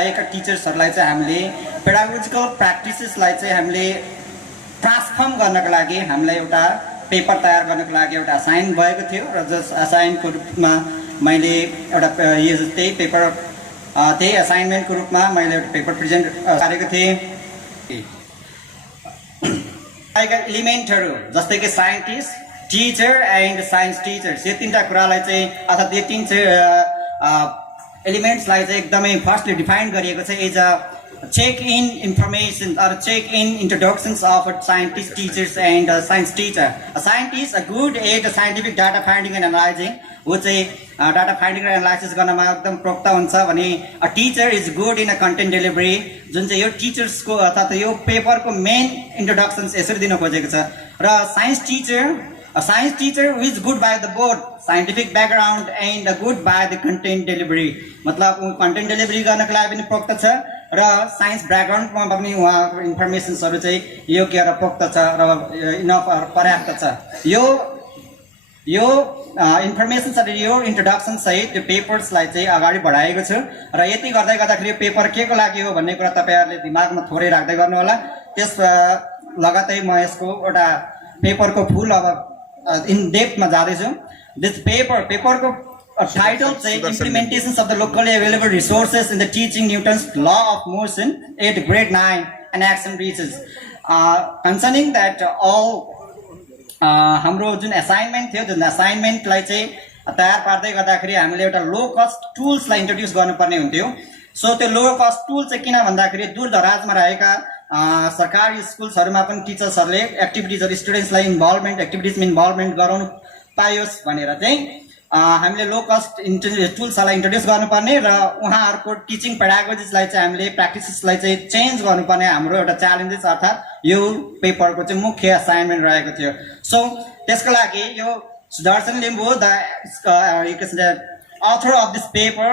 आएका टिचर्सहरूलाई चाहिँ हामीले पेडागोजिकल प्र्याक्टिसेसलाई चाहिँ हामीले ट्रान्सफर्म गर्नको लागि हामीलाई एउटा पेपर तयार गर्नको लागि एउटा असाइन भएको थियो र जस असाइनको रूपमा मैले एउटा त्यही पेपर त्यही असाइनमेन्टको रूपमा मैले एउटा पेपर प्रेजेन्ट गरेको थिएँ। एलिमेन्टहरू जस्तै कि scientist, teacher and science teachers, यो तीनटा कुरालाई चाहिँ अर्थात् यो तीन एलिमेन्ट्सलाई चाहिँ एकदमै फर्स्टली डिफाइन गरिएको छ as a check in information or check in introductions of scientists, teachers and science teacher. A scientist, a good at scientific data finding and analyzing, which data finding and analysis गर्नमा एकदम प्रयुक्त हुन्छ भने a teacher is good in a content delivery, जुन चाहिँ यो teachers को अर्थात् यो पेपरको मेन इन्ट्रोडक्सन्स यसरी दिन खोजेको छ। र science teacher, a science teacher who is good by the both scientific background and good by the content delivery, मतलब content delivery गर्नको लागि पनि प्रयुक्त छ र साइन्स ब्याकग्राउन्डमा पनि उहाँको इन्फर्मेसन्सहरू चाहिँ योग्य र पोख्त छ र इनफ पर्याप्त छ। यो इन्फर्मेसन्सहरू यो इन्ट्रोडक्सन सहित त्यो पेपर्सलाई चाहिँ अगाडि बढाएको छु र यति गर्दै गर्दाखेरि यो पेपर के को लागि हो भन्ने कुरा तपाईँहरूले दिमागमा थोरै राख्दै गर्नु होला। त्यस लगतै म यसको एउटा पेपरको फुल अब इन डेप्थमा जाँदैछु। दिस पेपरको title say implementations of the locally available resources in the teaching Newton's law of motion at grade 9 and action reaches. Concerning that all हाम्रो जुन असाइनमेन्ट थियो, जुन असाइनमेन्टलाई चाहिँ तयार पार्दै गर्दाखेरि हामीले एउटा लो कस्ट टुल्सलाई इन्ट्रोड्युस गर्नुपर्ने हुन्थ्यो। सो त्यो लो कस्ट टुल चाहिँ किन भन्दाखेरि दूर दराजमा रहेका सरकारी स्कुल्सहरूमा पनि टिचर्सहरूले एक्टिभिटिजहरू स्टुडेन्ट्सलाई एक्टिभिटिजमा इन्भल्भमेन्ट गराउनु पाइयोस् भनेर चाहिँ हामीले लो कस्ट टुल्सहरूलाई इन्ट्रोड्युस गर्नुपर्ने र उहाँहरूको टिचिङ पेडागोजिसलाई चाहिँ हामीले प्र्याक्टिसेसलाई चाहिँ चेन्ज गर्नुपर्ने हाम्रो एउटा च्यालेन्जेस अर्थात् यो पेपरको चाहिँ मुख्य असाइनमेन्ट रहेको थियो। सो त्यसको लागि यो Sudarshan Limbu the author of this paper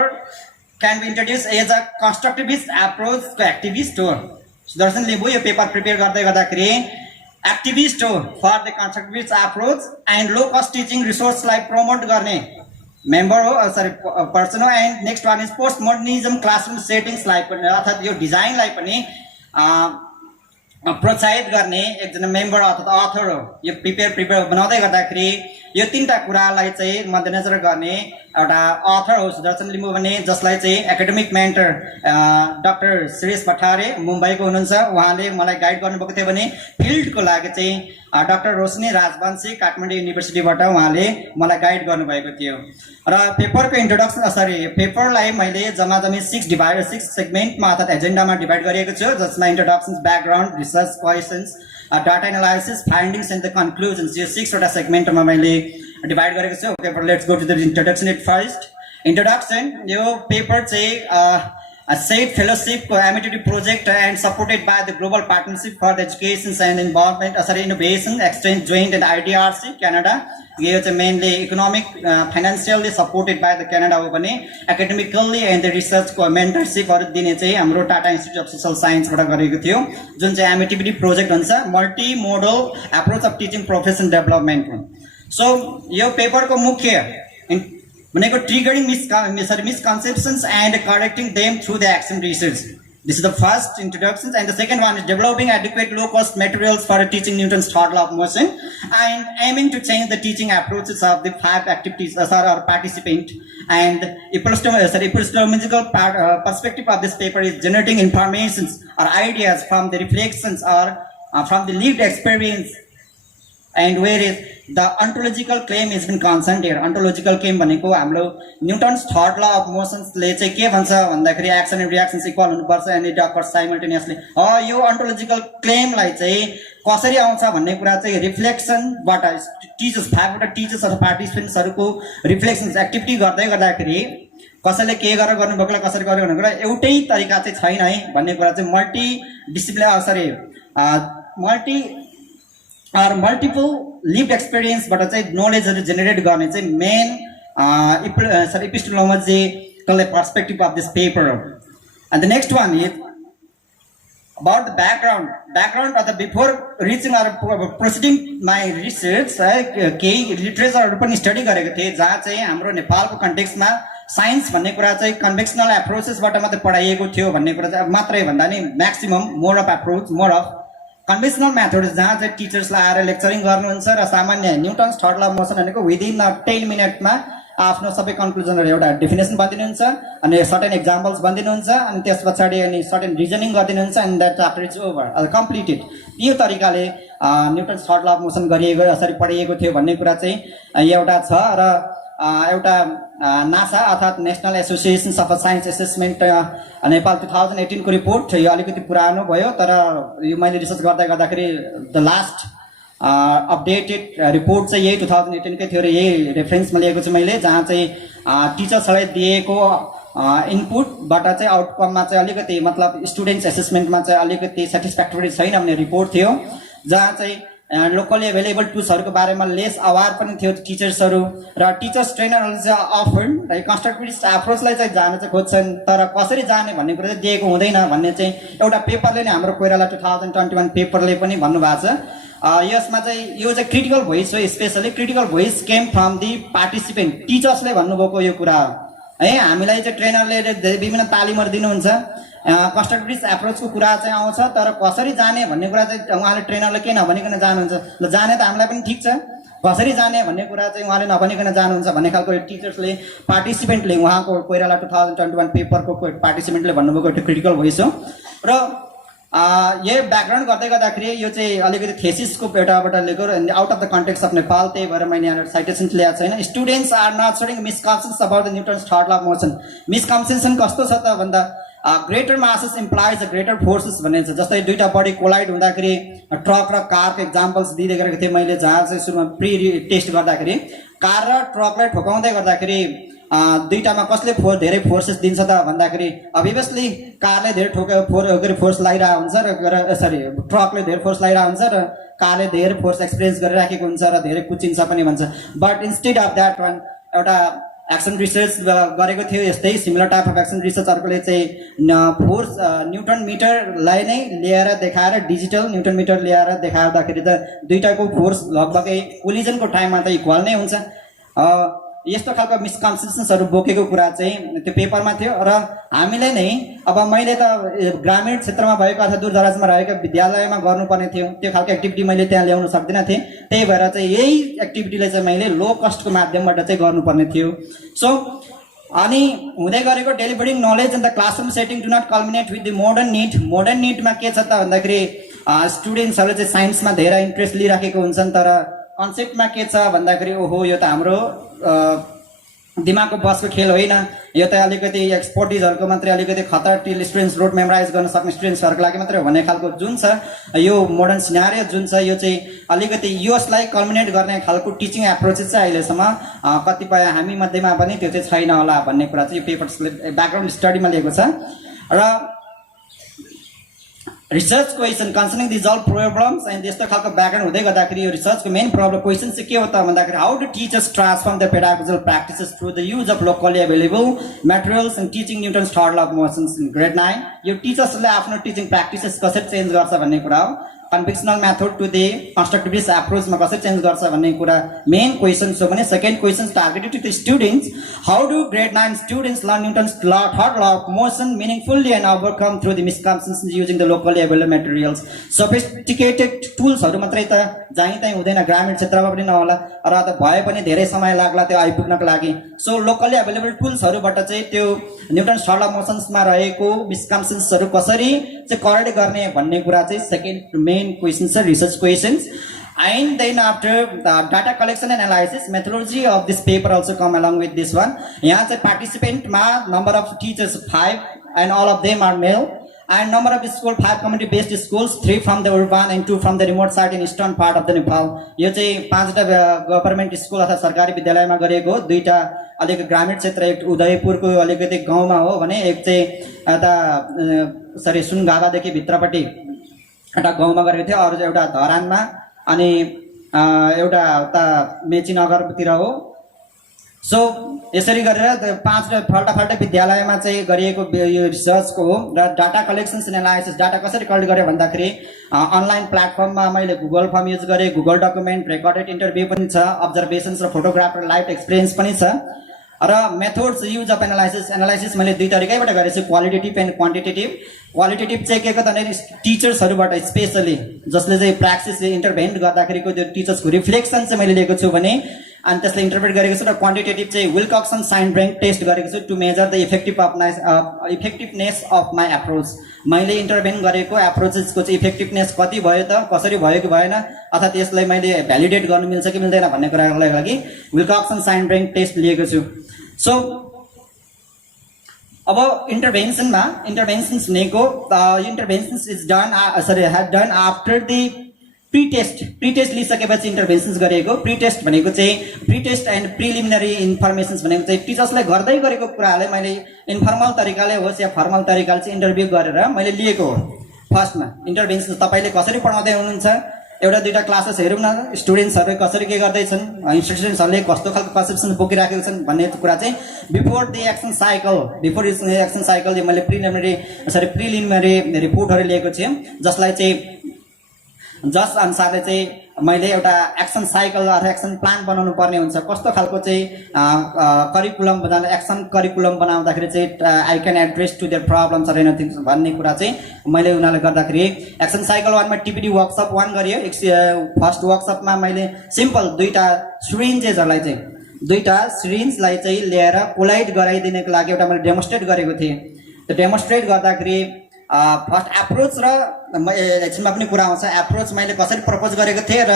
can be introduce as a constructivist approach to activist हो। सुदर्शन लिम्बू यो पेपर प्रिपेयर गर्दै गर्दाखेरि एक्टिभिस्ट हो for the constructivist approach and low cost teaching रिसोर्सलाई प्रमोट गर्ने मेम्बर हो पर्सन हो। And next one is post modernism classroom सेटिङ्सलाई पनि अर्थात् यो डिजाइनलाई पनि प्रोत्साहित गर्ने एकजना मेम्बर अर्थात् अथर हो। यो प्रिपेयर बनाउँदै गर्दाखेरि यो तीनटा कुरालाई चाहिँ मध्यनजर गर्ने एउटा अथर हो सुदर्शन लिम्बू भने, जसलाई चाहिँ एकाडेमिक मेन्टर डाक्टर सुरेश भट्टारे मुम्बईको हुनुहुन्छ। उहाँले मलाई गाइड गर्नुभएको थियो भने फिल्डको लागि चाहिँ डाक्टर रोशनी राजवंशी काठमाडौँ युनिभर्सिटीबाट उहाँले मलाई गाइड गर्नुभएको थियो। र पेपरको पेपरलाई मैले जम्माजम्मी 6 सेगमेन्टमा अर्थात् एजेन्डामा डिभाइड गरिएको छु, जसमा introductions, background, research questions, data analysis, findings and the conclusions, यो 6वटा सेगमेन्टमा मैले डिभाइड गरेको छु। Okay, let's go to the introduction. It first introduction, यो पेपर चाहिँ SAID fellowship amity project and supported by the Global Partnership for the Education and Innovation Exchange Joint and IDRC Canada. यो चाहिँ mainly economic financially supported by the Canada हो भने academically and the रिसर्चको मेन्टरसिपहरू दिने चाहिँ हाम्रो टाटा इन्स्टिट्युट अफ सोसल साइन्सबाट गरेको थियो, जुन चाहिँ एमिटिभिटी प्रोजेक्ट हुन्छ, multi modal approach of teaching profession डेभलपमेन्टको। सो यो पेपरको मुख्य भनेको triggering misconceptions and correcting them through the action research. This is the first introduction, and the second one is developing adequate low-cost materials for teaching Newton's third law of motion and aiming to change the teaching approaches of the 5 activities or participant. And epistemological perspective of this paper is generating informations or ideas from the reflections or from the lived experience. And whereas the ontological claim has been concerned here. Ontological claim भनेको हाम्रो Newton's third law of मोसन्सले चाहिँ के भन्छ भन्दाखेरि action and reactions equal हुनुपर्छ and it occurs simultaneously. यो ontological claimलाई चाहिँ कसरी आउँछ भन्ने कुरा चाहिँ रिफ्लेक्सनबाट टिचर्स 5वटा टिचर्स अथवा पार्टिसिपेन्ट्सहरूको रिफ्लेक्सन्स एक्टिभिटी गर्दै गर्दाखेरि कसैले के गरेर गर्नुभएको कसरी गर्यो भन्ने कुरा एउटै तरिका चाहिँ छैन है भन्ने कुरा चाहिँ मल्टिपल लिभ एक्सपिरियन्सबाट चाहिँ नलेजहरू जेनेरेट गर्ने चाहिँ main epistemological perspective of this paper. And the next one is about the background of the before reaching or proceeding my research केही लिटरेचरहरू पनि स्टडी गरेको थिएँ, जहाँ चाहिँ हाम्रो नेपालको कन्टेक्स्टमा साइन्स भन्ने कुरा चाहिँ कन्भेन्सनल एप्रोचेसबाट मात्रै पढाइएको थियो भन्ने कुरा चाहिँ मात्रै भन्दा नि maximum mode of approach mode of conventional method जहाँ चाहिँ टिचर्सलाई आएर लेक्चरिङ गर्नुहुन्छ र सामान्य Newton's third law of motion भनेको विदिन 10 मिनटमा आफ्नो सबै कन्क्लुजनहरू एउटा डेफिनेसन भनिदिनुहुन्छ अनि सर्टेन एक्जाम्पल्स भनिदिनुहुन्छ अनि त्यस पछाडि अनि सर्टेन रिजनिङ गरिदिनुहुन्छ and that chapter is over completed. यो तरिकाले Newton's third law of motion गरिएको यसरी पढिएको थियो भन्ने कुरा चाहिँ एउटा छ। र एउटा नासा अर्थात् national association of science assessment Nepal 2018 को रिपोर्ट यो अलिकति पुरानो भयो तर यो मैले रिसर्च गर्दाखेरि द लास्ट अपडेटेड रिपोर्ट चाहिँ यही 2018 कै थियो र यही रेफरेन्समा लिएको छु मैले, जहाँ चाहिँ टिचर्सलाई दिएको इनपुटबाट चाहिँ आउटकममा चाहिँ अलिकति मतलब स्टुडेन्ट्स एसेसमेन्टमा चाहिँ अलिकति सेटिस्फ्याक्टोरी छैन भन्ने रिपोर्ट थियो, जहाँ चाहिँ लोकली एभाइलेबल टुल्सहरूको बारेमा लेस अवेर पनि थियो टिचर्सहरू र टिचर्स ट्रेनरहरूले चाहिँ अफन कन्स्ट्रक्टिभिस्ट एप्रोचलाई चाहिँ जान चाहिँ खोज्छन् तर कसरी जाने भन्ने कुरा चाहिँ दिएको हुँदैन भन्ने चाहिँ एउटा पेपरले नै हाम्रो कोइराला 2021 पेपरले पनि भन्नुभएको छ। यसमा चाहिँ यो चाहिँ क्रिटिकल भोइस हो, especially critical voice came from the participant, टिचर्सले भन्नुभएको यो कुरा है। हामीलाई चाहिँ ट्रेनरले विभिन्न तालिमहरू दिनुहुन्छ, कन्स्ट्रक्टिभिस्ट एप्रोचको कुरा चाहिँ आउँछ तर कसरी जाने भन्ने कुरा चाहिँ उहाँले ट्रेनरले के नभनिकन जानुहुन्छ। ल जाने त हामीलाई पनि ठिक छ, कसरी जाने भन्ने कुरा चाहिँ उहाँले नभनिकन जानुहुन्छ भन्ने खालको टिचर्सले पार्टिसिपेन्टले उहाँको कोइराला 2021 पेपरको पार्टिसिपेन्टले भन्नुभएको एउटा क्रिटिकल भोइस हो। र यो ब्याकग्राउन्ड गर्दै गर्दाखेरि यो चाहिँ अलिकति थेसिसको एउटाबाट लिएको out of the context of Nepal, त्यही भएर मैले यहाँ साइटेसन्स ल्याएको छैन। स्टुडेन्ट्स आर नट सोडिङ misconceptions about the Newton's third law of motion. Misconception कस्तो छ त भन्दा greater masses implies greater forces भन्ने छ। जस्तै दुईटा बडी कोलाइड हुँदाखेरि ट्रक र कारको एक्जाम्पल्स दिँदै गरेको थिएँ मैले, जहाँ चाहिँ सुरुमा प्री टेस्ट गर्दाखेरि कार र ट्रकलाई ठोकाउँदै गर्दाखेरि दुईटामा कसले धेरै फोर्सेस दिन्छ त भन्दाखेरि अभियसली कारले धेरै फोर्स लगाइरहेको हुन्छ र सरी ट्रकले धेरै फोर्स लगाइरहेको हुन्छ र कारले धेरै फोर्स एक्सपिरियन्स गरिराखेको हुन्छ र धेरै कुचिन्छ पनि भन्छ। But instead of that one एउटा एक्सन रिसर्च गरेको थियो यस्तै similar type of action research अर्कोले चाहिँ फोर्स न्युटन मिटरलाई नै ल्याएर देखाएर डिजिटल न्युटन मिटर ल्याएर देखाउँदाखेरि त दुईटाको फोर्स लगभगै कोलिजनको टाइममा त इक्वल नै हुन्छ। यस्तो खालको मिसकन्सेप्सन्सहरू बोकेको कुरा चाहिँ त्यो पेपरमा थियो र हामीले नै अब मैले त ग्रामीण क्षेत्रमा भएको अथवा दूर दराजमा रहेको विद्यालयमा गर्नुपर्ने थियो, त्यो खालको एक्टिभिटी मैले त्यहाँ ल्याउन सक्दिनँ थिएँ, त्यही भएर चाहिँ यही एक्टिभिटीलाई चाहिँ मैले लो कस्टको माध्यमबाट चाहिँ गर्नुपर्ने थियो। सो अनि हुँदै गरेको delivering knowledge in the classroom setting do not culminate with the modern need. Modern निडमा के छ त भन्दाखेरि स्टुडेन्ट्सहरूले चाहिँ साइन्समा धेरै इन्ट्रेस्ट लिइराखेको हुन्छन् तर कन्सेप्टमा के छ भन्दाखेरि ओहो यो त हाम्रो दिमागको बसको खेल होइन, यो त अलिकति एक्सपर्टिजहरूको मात्रै अलिकति खतरा स्टुडेन्ट्स रोड मेमोराइज गर्न सक्ने स्टुडेन्ट्सहरूको लागि मात्रै हो भन्ने खालको जुन छ यो मोडर्न सिनारियो जुन छ यो चाहिँ अलिकति यसलाई कल्मिनेट गर्ने खालको टिचिङ एप्रोचेस चाहिँ अहिलेसम्म कतिपय हामी मध्येमा पनि त्यो चाहिँ छैन होला भन्ने कुरा चाहिँ यो पेपरले ब्याकग्राउन्ड स्टडीमा लिएको छ। र research question concerning these all problems and यस्तो खालको ब्याकग्राउन्ड हुँदै गर्दाखेरि यो रिसर्चको मेन प्रब्लम क्वेसन चाहिँ के हो त भन्दाखेरि how do teachers transform the pedagogical practices through the use of locally available materials and teaching Newton's third law of motions in grade 9। यो टिचर्सले आफ्नो टिचिङ प्र्याक्टिसेस कसरी चेन्ज गर्छ भन्ने कुरा हो। Conventional method to the constructivist एप्रोचमा कसरी change गर्छ भन्ने कुरा मेन क्वेसन हो भने second question targeted to the students how do grade 9 students learn Newton's third law of motion meaningfully and overcome through the misconceptions using the locally available materials. Sophisticated टुल्सहरू मात्रै त जहीँ तहीँ हुँदैन, ग्रामीण क्षेत्रमा पनि नहोला र त भए पनि धेरै समय लाग्ला त्यो आइपुग्नको लागि। सो लोकली एभाइलेबल टुल्सहरूबाट चाहिँ त्यो न्युटन्स थर्ड ल अफ मोसन्समा रहेको मिसकन्सेप्सन्सहरू कसरी चाहिँ करेक्ट गर्ने भन्ने कुरा चाहिँ second main questions are research questions. And then after the data collection and analysis methodology of this paper also come along with this one. यहाँ चाहिँ participant मा number of teachers 5 and all of them are male and number of school 5 community based schools, 3 from the urban and 2 from the remote side in eastern part of the Nepal. यो चाहिँ 5टा government school अथवा सरकारी विद्यालयमा गरेको, 2टा अलिकति ग्रामीण क्षेत्र, एक उदयपुरको अलिकति गाउँमा हो भने एक चाहिँ यता सरी सुनगावादेखि भित्रपट्टि एउटा गाउँमा गरेको थियो, अरू चाहिँ एउटा धरानमा अनि एउटा उता मेची नगरतिर हो। सो यसरी गरेर 5 फाल्टा विद्यालयमा चाहिँ गरिएको यो रिसर्चको हो। र data collections and analysis data कसरी कलेक्ट गरेँ भन्दाखेरि अनलाइन प्लेटफर्ममा मैले गुगल फर्म युज गरेँ, गुगल डकुमेन्ट, रेकर्डेड इन्टरभ्यू पनि छ, अब्जर्भेसन्स र फोटोग्राफ र लाइभ एक्सपिरियन्स पनि छ। र मेथड्स युज अफ एनालाइसिस मैले दुई तरिकाबाट गरेको छु, क्वालिटेटिभ एन्ड क्वान्टिटेटिभ। क्वालिटेटिभ चाहिँ के भन्दाखेरि टिचर्सहरूबाट स्पेसली जसले चाहिँ प्र्याक्टिस इन्टरभेन्ट गर्दाखेरिको त्यो टिचर्सको रिफ्लेक्सन चाहिँ मैले लिएको छु भने अनि त्यसलाई इन्टरप्रेट गरेको छु। र क्वान्टिटेटिभ चाहिँ विल्कक्सन साइनब्रेङ्क टेस्ट गरेको छु to measure the effectiveness of my approach. मैले इन्टरभेन्ट गरेको एप्रोचेसको चाहिँ इफेक्टिभनेस कति भयो त, कसरी भयो कि भएन, अथवा त्यसलाई मैले भ्यालिडेट गर्नु मिल्छ कि मिल्दैन भन्ने कुराको लागि विल्कक्सन साइनब्रेङ्क टेस्ट लिएको छु। सो अब इन्टरभेन्सन्स भनेको interventions is done have done after the pretest लिइसकेपछि इन्टरभेन्सन्स गरेको। प्रिटेस्ट भनेको चाहिँ प्रिटेस्ट एन्ड प्रिलिमिनरी इन्फर्मेसन्स भनेको चाहिँ टिचर्सलाई गर्दै गरेको कुरालाई मैले इन्फर्मल तरिकाले होस् या फर्मल तरिकाले चाहिँ इन्टरभ्यू गरेर मैले लिएको हो। फर्स्टमा इन्टरभेन्सन्स तपाईँले कसरी पढाउँदै हुनुहुन्छ, एउटा दुईवटा क्लासेस हेरौँ न, स्टुडेन्ट्सहरू कसरी के गर्दैछन्, इन्स्टिट्युसन्सहरूले कस्तो खालको पर्सेप्सन बोकिराखेका छन् भन्ने कुरा चाहिँ बिफोर एक्सन साइकल मैले प्रिलिमिनरी रिपोर्टहरू लिएको छु, जसलाई चाहिँ जस अनुसारले चाहिँ मैले एउटा एक्सन साइकल अथवा एक्सन प्लान बनाउनु पर्ने हुन्छ। कस्तो खालको चाहिँ करिकुलम बनाउँदा एक्सन करिकुलम बनाउँदाखेरि चाहिँ I can address to their problems or anything भन्ने कुरा चाहिँ मैले उनीहरूले गर्दाखेरि एक्सन साइकल 1 मा टिपिडी वर्कसप 1 गरियो। फर्स्ट वर्कसपमा मैले सिम्पल दुईवटा सिरिन्जलाई चाहिँ लिएर कोलाइड गराइदिनको लागि एउटा मैले डेमोन्स्ट्रेट गरेको थिएँ। त्यो डेमोन्स्ट्रेट गर्दाखेरि फर्स्ट एप्रोच र एकछिनमा पनि कुरा आउँछ, एप्रोच मैले कसरी प्रपोज गरेको थिएँ र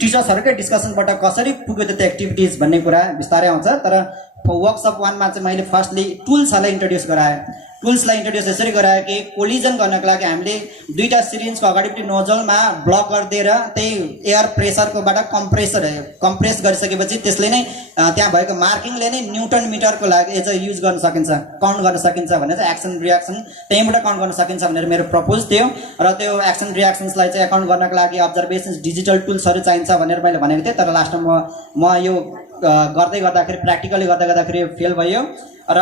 टिचर्सहरूकै डिस्कसनबाट कसरी पुग्यो त्यो एक्टिभिटिज भन्ने कुरा बिस्तारै आउँछ। तर वर्कसप 1 मा चाहिँ मैले फर्स्टली टुल्सहरूलाई इन्ट्रोड्युस गराएँ। टुल्सलाई इन्ट्रोड्युस यसरी गरायो कि कोलिजन गर्नको लागि हामीले दुईवटा सिरिन्जको अगाडिपट्टि नोजलमा ब्लक गरिदिएर त्यही एयर प्रेसरकोबाट कम्प्रेस गरिसकेपछि त्यसले नै त्यहाँ भएको मार्किङले नै न्युटन मिटरको लागि युज गर्न सकिन्छ, काउन्ट गर्न सकिन्छ भनेर चाहिँ एक्सन रियाक्सन त्यहीँबाट काउन्ट गर्न सकिन्छ भनेर मेरो प्रपोज थियो। र त्यो एक्सन रियाक्सन्सलाई चाहिँ एकाउन्ट गर्नको लागि अब्जर्भेसन्स डिजिटल टुल्सहरू चाहिन्छ भनेर मैले भनेको थिएँ। तर लास्टमा म यो गर्दै गर्दाखेरि प्र्याक्टिकली गर्दाखेरि फेल भयो। र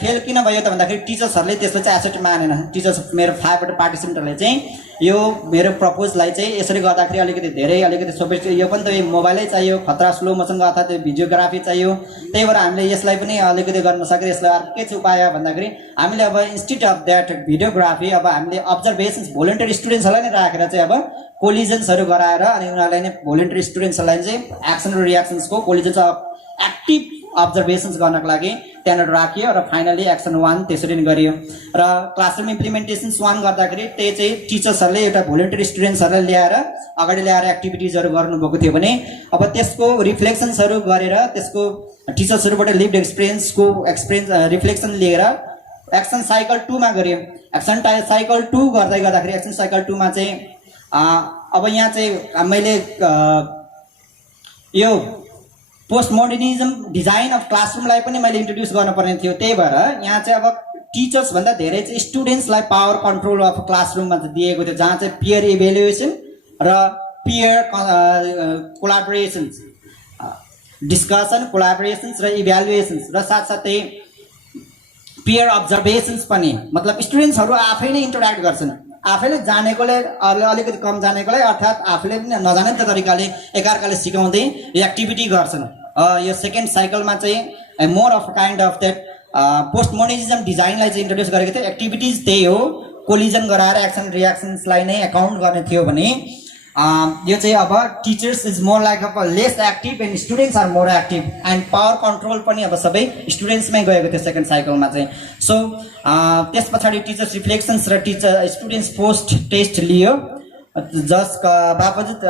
फेल किन भयो त भन्दाखेरि टिचर्सहरूले त्यसलाई चाहिँ एसेप्ट मानेन। टिचर्स मेरो 5 वटा पार्टिसिपेन्टहरूले चाहिँ यो मेरो प्रपोजलाई चाहिँ यसरी गर्दाखेरि अलिकति सोफिस्ट यो पनि त मोबाइलै चाहियो, खतरा स्लो मोसनको अथवा त्यो भिडियोग्राफी चाहियो, त्यही भएर हामीले यसलाई पनि अलिकति गर्न सके। यसलाई अर्कै चाहिँ उपाय भन्दाखेरि हामीले अब इन्स्टिट्युट अफ द्याट भिडियोग्राफी अब हामीले अब्जर्भेसन्स भोलिन्टियर स्टुडेन्ट्सहरूलाई नै राखेर चाहिँ अब कोलिजन्सहरू गराएर अनि उनीहरूलाई नै भोलिन्टियर स्टुडेन्ट्सहरूलाई चाहिँ एक्सन र रियाक्सन्सको कोलिजन्स एक्टिभ अब्जर्भेसन्स गर्नको लागि त्यहाँनिर राखियो। र फाइनली एक्सन 1 त्यसरी नै गरियो। र क्लासरुम इम्प्लिमेन्टेसन्स 1 गर्दाखेरि त्यही चाहिँ टिचर्सहरूले एउटा भोलिन्टियर स्टुडेन्ट्सहरूलाई ल्याएर अगाडि ल्याएर एक्टिभिटिजहरू गर्नुभएको थियो भने अब त्यसको रिफ्लेक्सन्सहरू गरेर त्यसको टिचर्सहरूबाट लिभड एक्सपिरियन्सको रिफ्लेक्सन लिएर एक्सन साइकल 2 मा गरियो। एक्सन साइकल 2 गर्दाखेरि एक्सन साइकल 2 मा चाहिँ अब यहाँ चाहिँ मैले यो पोस्ट मोडर्निज्म डिजाइन अफ क्लासरुमलाई पनि मैले इन्ट्रोड्युस गर्नुपर्ने थियो। त्यही भएर यहाँ चाहिँ अब टिचर्स भन्दा धेरै चाहिँ स्टुडेन्ट्सलाई पावर कन्ट्रोल अफ क्लासरुममा चाहिँ दिएको थियो, जहाँ चाहिँ पियर इभ्यालुएसन र पियर कोलाबोरेसन्स डिस्कसन कोलाबोरेसन्स र इभ्यालुएसन्स र साथसाथै पियर अब्जर्भेसन्स पनि, मतलब स्टुडेन्ट्सहरू आफै नै इन्टरेक्ट गर्छन्, आफैले जानेकोले अलिकति कम जानेकोलाई अर्थात् आफूले पनि नजाने तरिकाले एकअर्काले सिकाउँदै एक्टिभिटी गर्छन्। यो सेकेन्ड साइकलमा चाहिँ more of kind of that post modernism डिजाइनलाई चाहिँ इन्ट्रोड्युस गरेको थियो। एक्टिभिटिज त्यही हो, कोलिजन गराएर एक्सन रियाक्सन्सलाई नै एकाउन्ट गर्ने थियो भने यो चाहिँ अब टिचर्स इज मोर लाइक अब less active and students are more active and power control पनि अब सबै स्टुडेन्ट्समै गएको थियो सेकेन्ड साइकलमा चाहिँ। सो त्यस पछाडि टिचर्स रिफ्लेक्सन्स र स्टुडेन्ट्स पोस्ट टेस्ट लियो, जसका बावजुद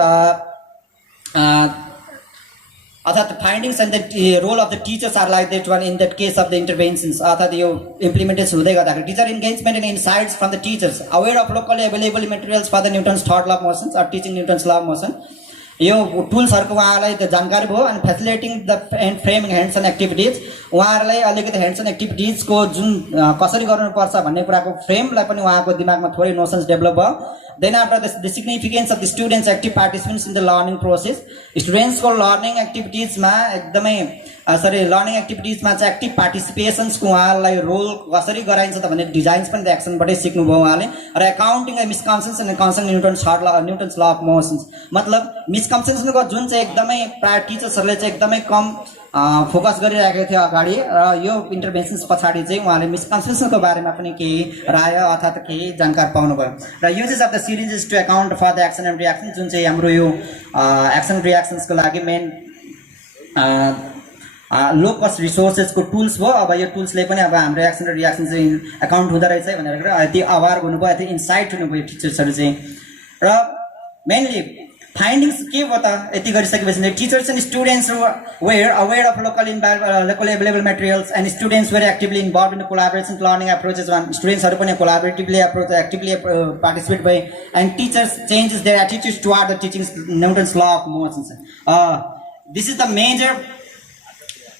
अर्थात् findings and the role of the teachers are like that one in that case of the interventions. अर्थात् यो इम्प्लिमेन्टेसन हुँदै गर्दाखेरि teacher engagement and insights from the teachers aware of locally available materials for the Newton's third law of motions or teaching Newton's law of motion. यो टुल्सहरूको उहाँलाई त्यो जानकारी भयो। अनि facilitating the and framing hands on activities, उहाँहरूलाई अलिकति hands on एक्टिभिटिजको जुन कसरी गर्नुपर्छ भन्ने कुराको फ्रेमलाई पनि उहाँको दिमागमा थोरै नोसन्स डेभलप भयो। Then after the significance of the students active participants in the learning process, स्टुडेन्ट्सको लर्निङ एक्टिभिटिजमा एकदमै लर्निङ एक्टिभिटिजमा चाहिँ एक्टिभ पार्टिसिपेसन्सको उहाँलाई रोल कसरी गराइन्छ त भन्ने डिजाइन्स पनि त एक्सनबाटै सिक्नुभयो उहाँले। र accounting and misconceptions and concern Newton's law of motions, मतलब मिसकन्सेप्सनको जुन चाहिँ एकदमै प्राय टिचर्सहरूले चाहिँ एकदमै कम फोकस गरिरहेको थियो अगाडि र यो इन्टरभेन्सन्स पछाडि चाहिँ उहाँले मिसकन्सेप्सनको बारेमा पनि केही राय अर्थात् केही जानकारी पाउनुभयो र uses of the series is to account for the action and reaction जुन चाहिँ हाम्रो यो एक्सन रियाक्सन्सको लागि मेन लो कस्ट रिसोर्सेसको टुल्स भयो। अब यो टुल्सले पनि अब हाम्रो एक्सन र रियाक्सन चाहिँ एकाउन्ट हुँदो रहेछ भनेर यति अवेर हुनुभयो, यति इन्साइट हुनुभयो टिचर्सहरू चाहिँ। र मेनली फाइन्डिङ्स के भयो त यति गरिसकेपछि teachers and students were aware of local available materials and students were actively involve in the collaboration learning approaches one स्टुडेन्ट्सहरू पनि कोलाबोरेटिभली एक्टिभली पार्टिसिपेट भए and teachers changes their attitude toward the teaching Newton's law of motions. This is the major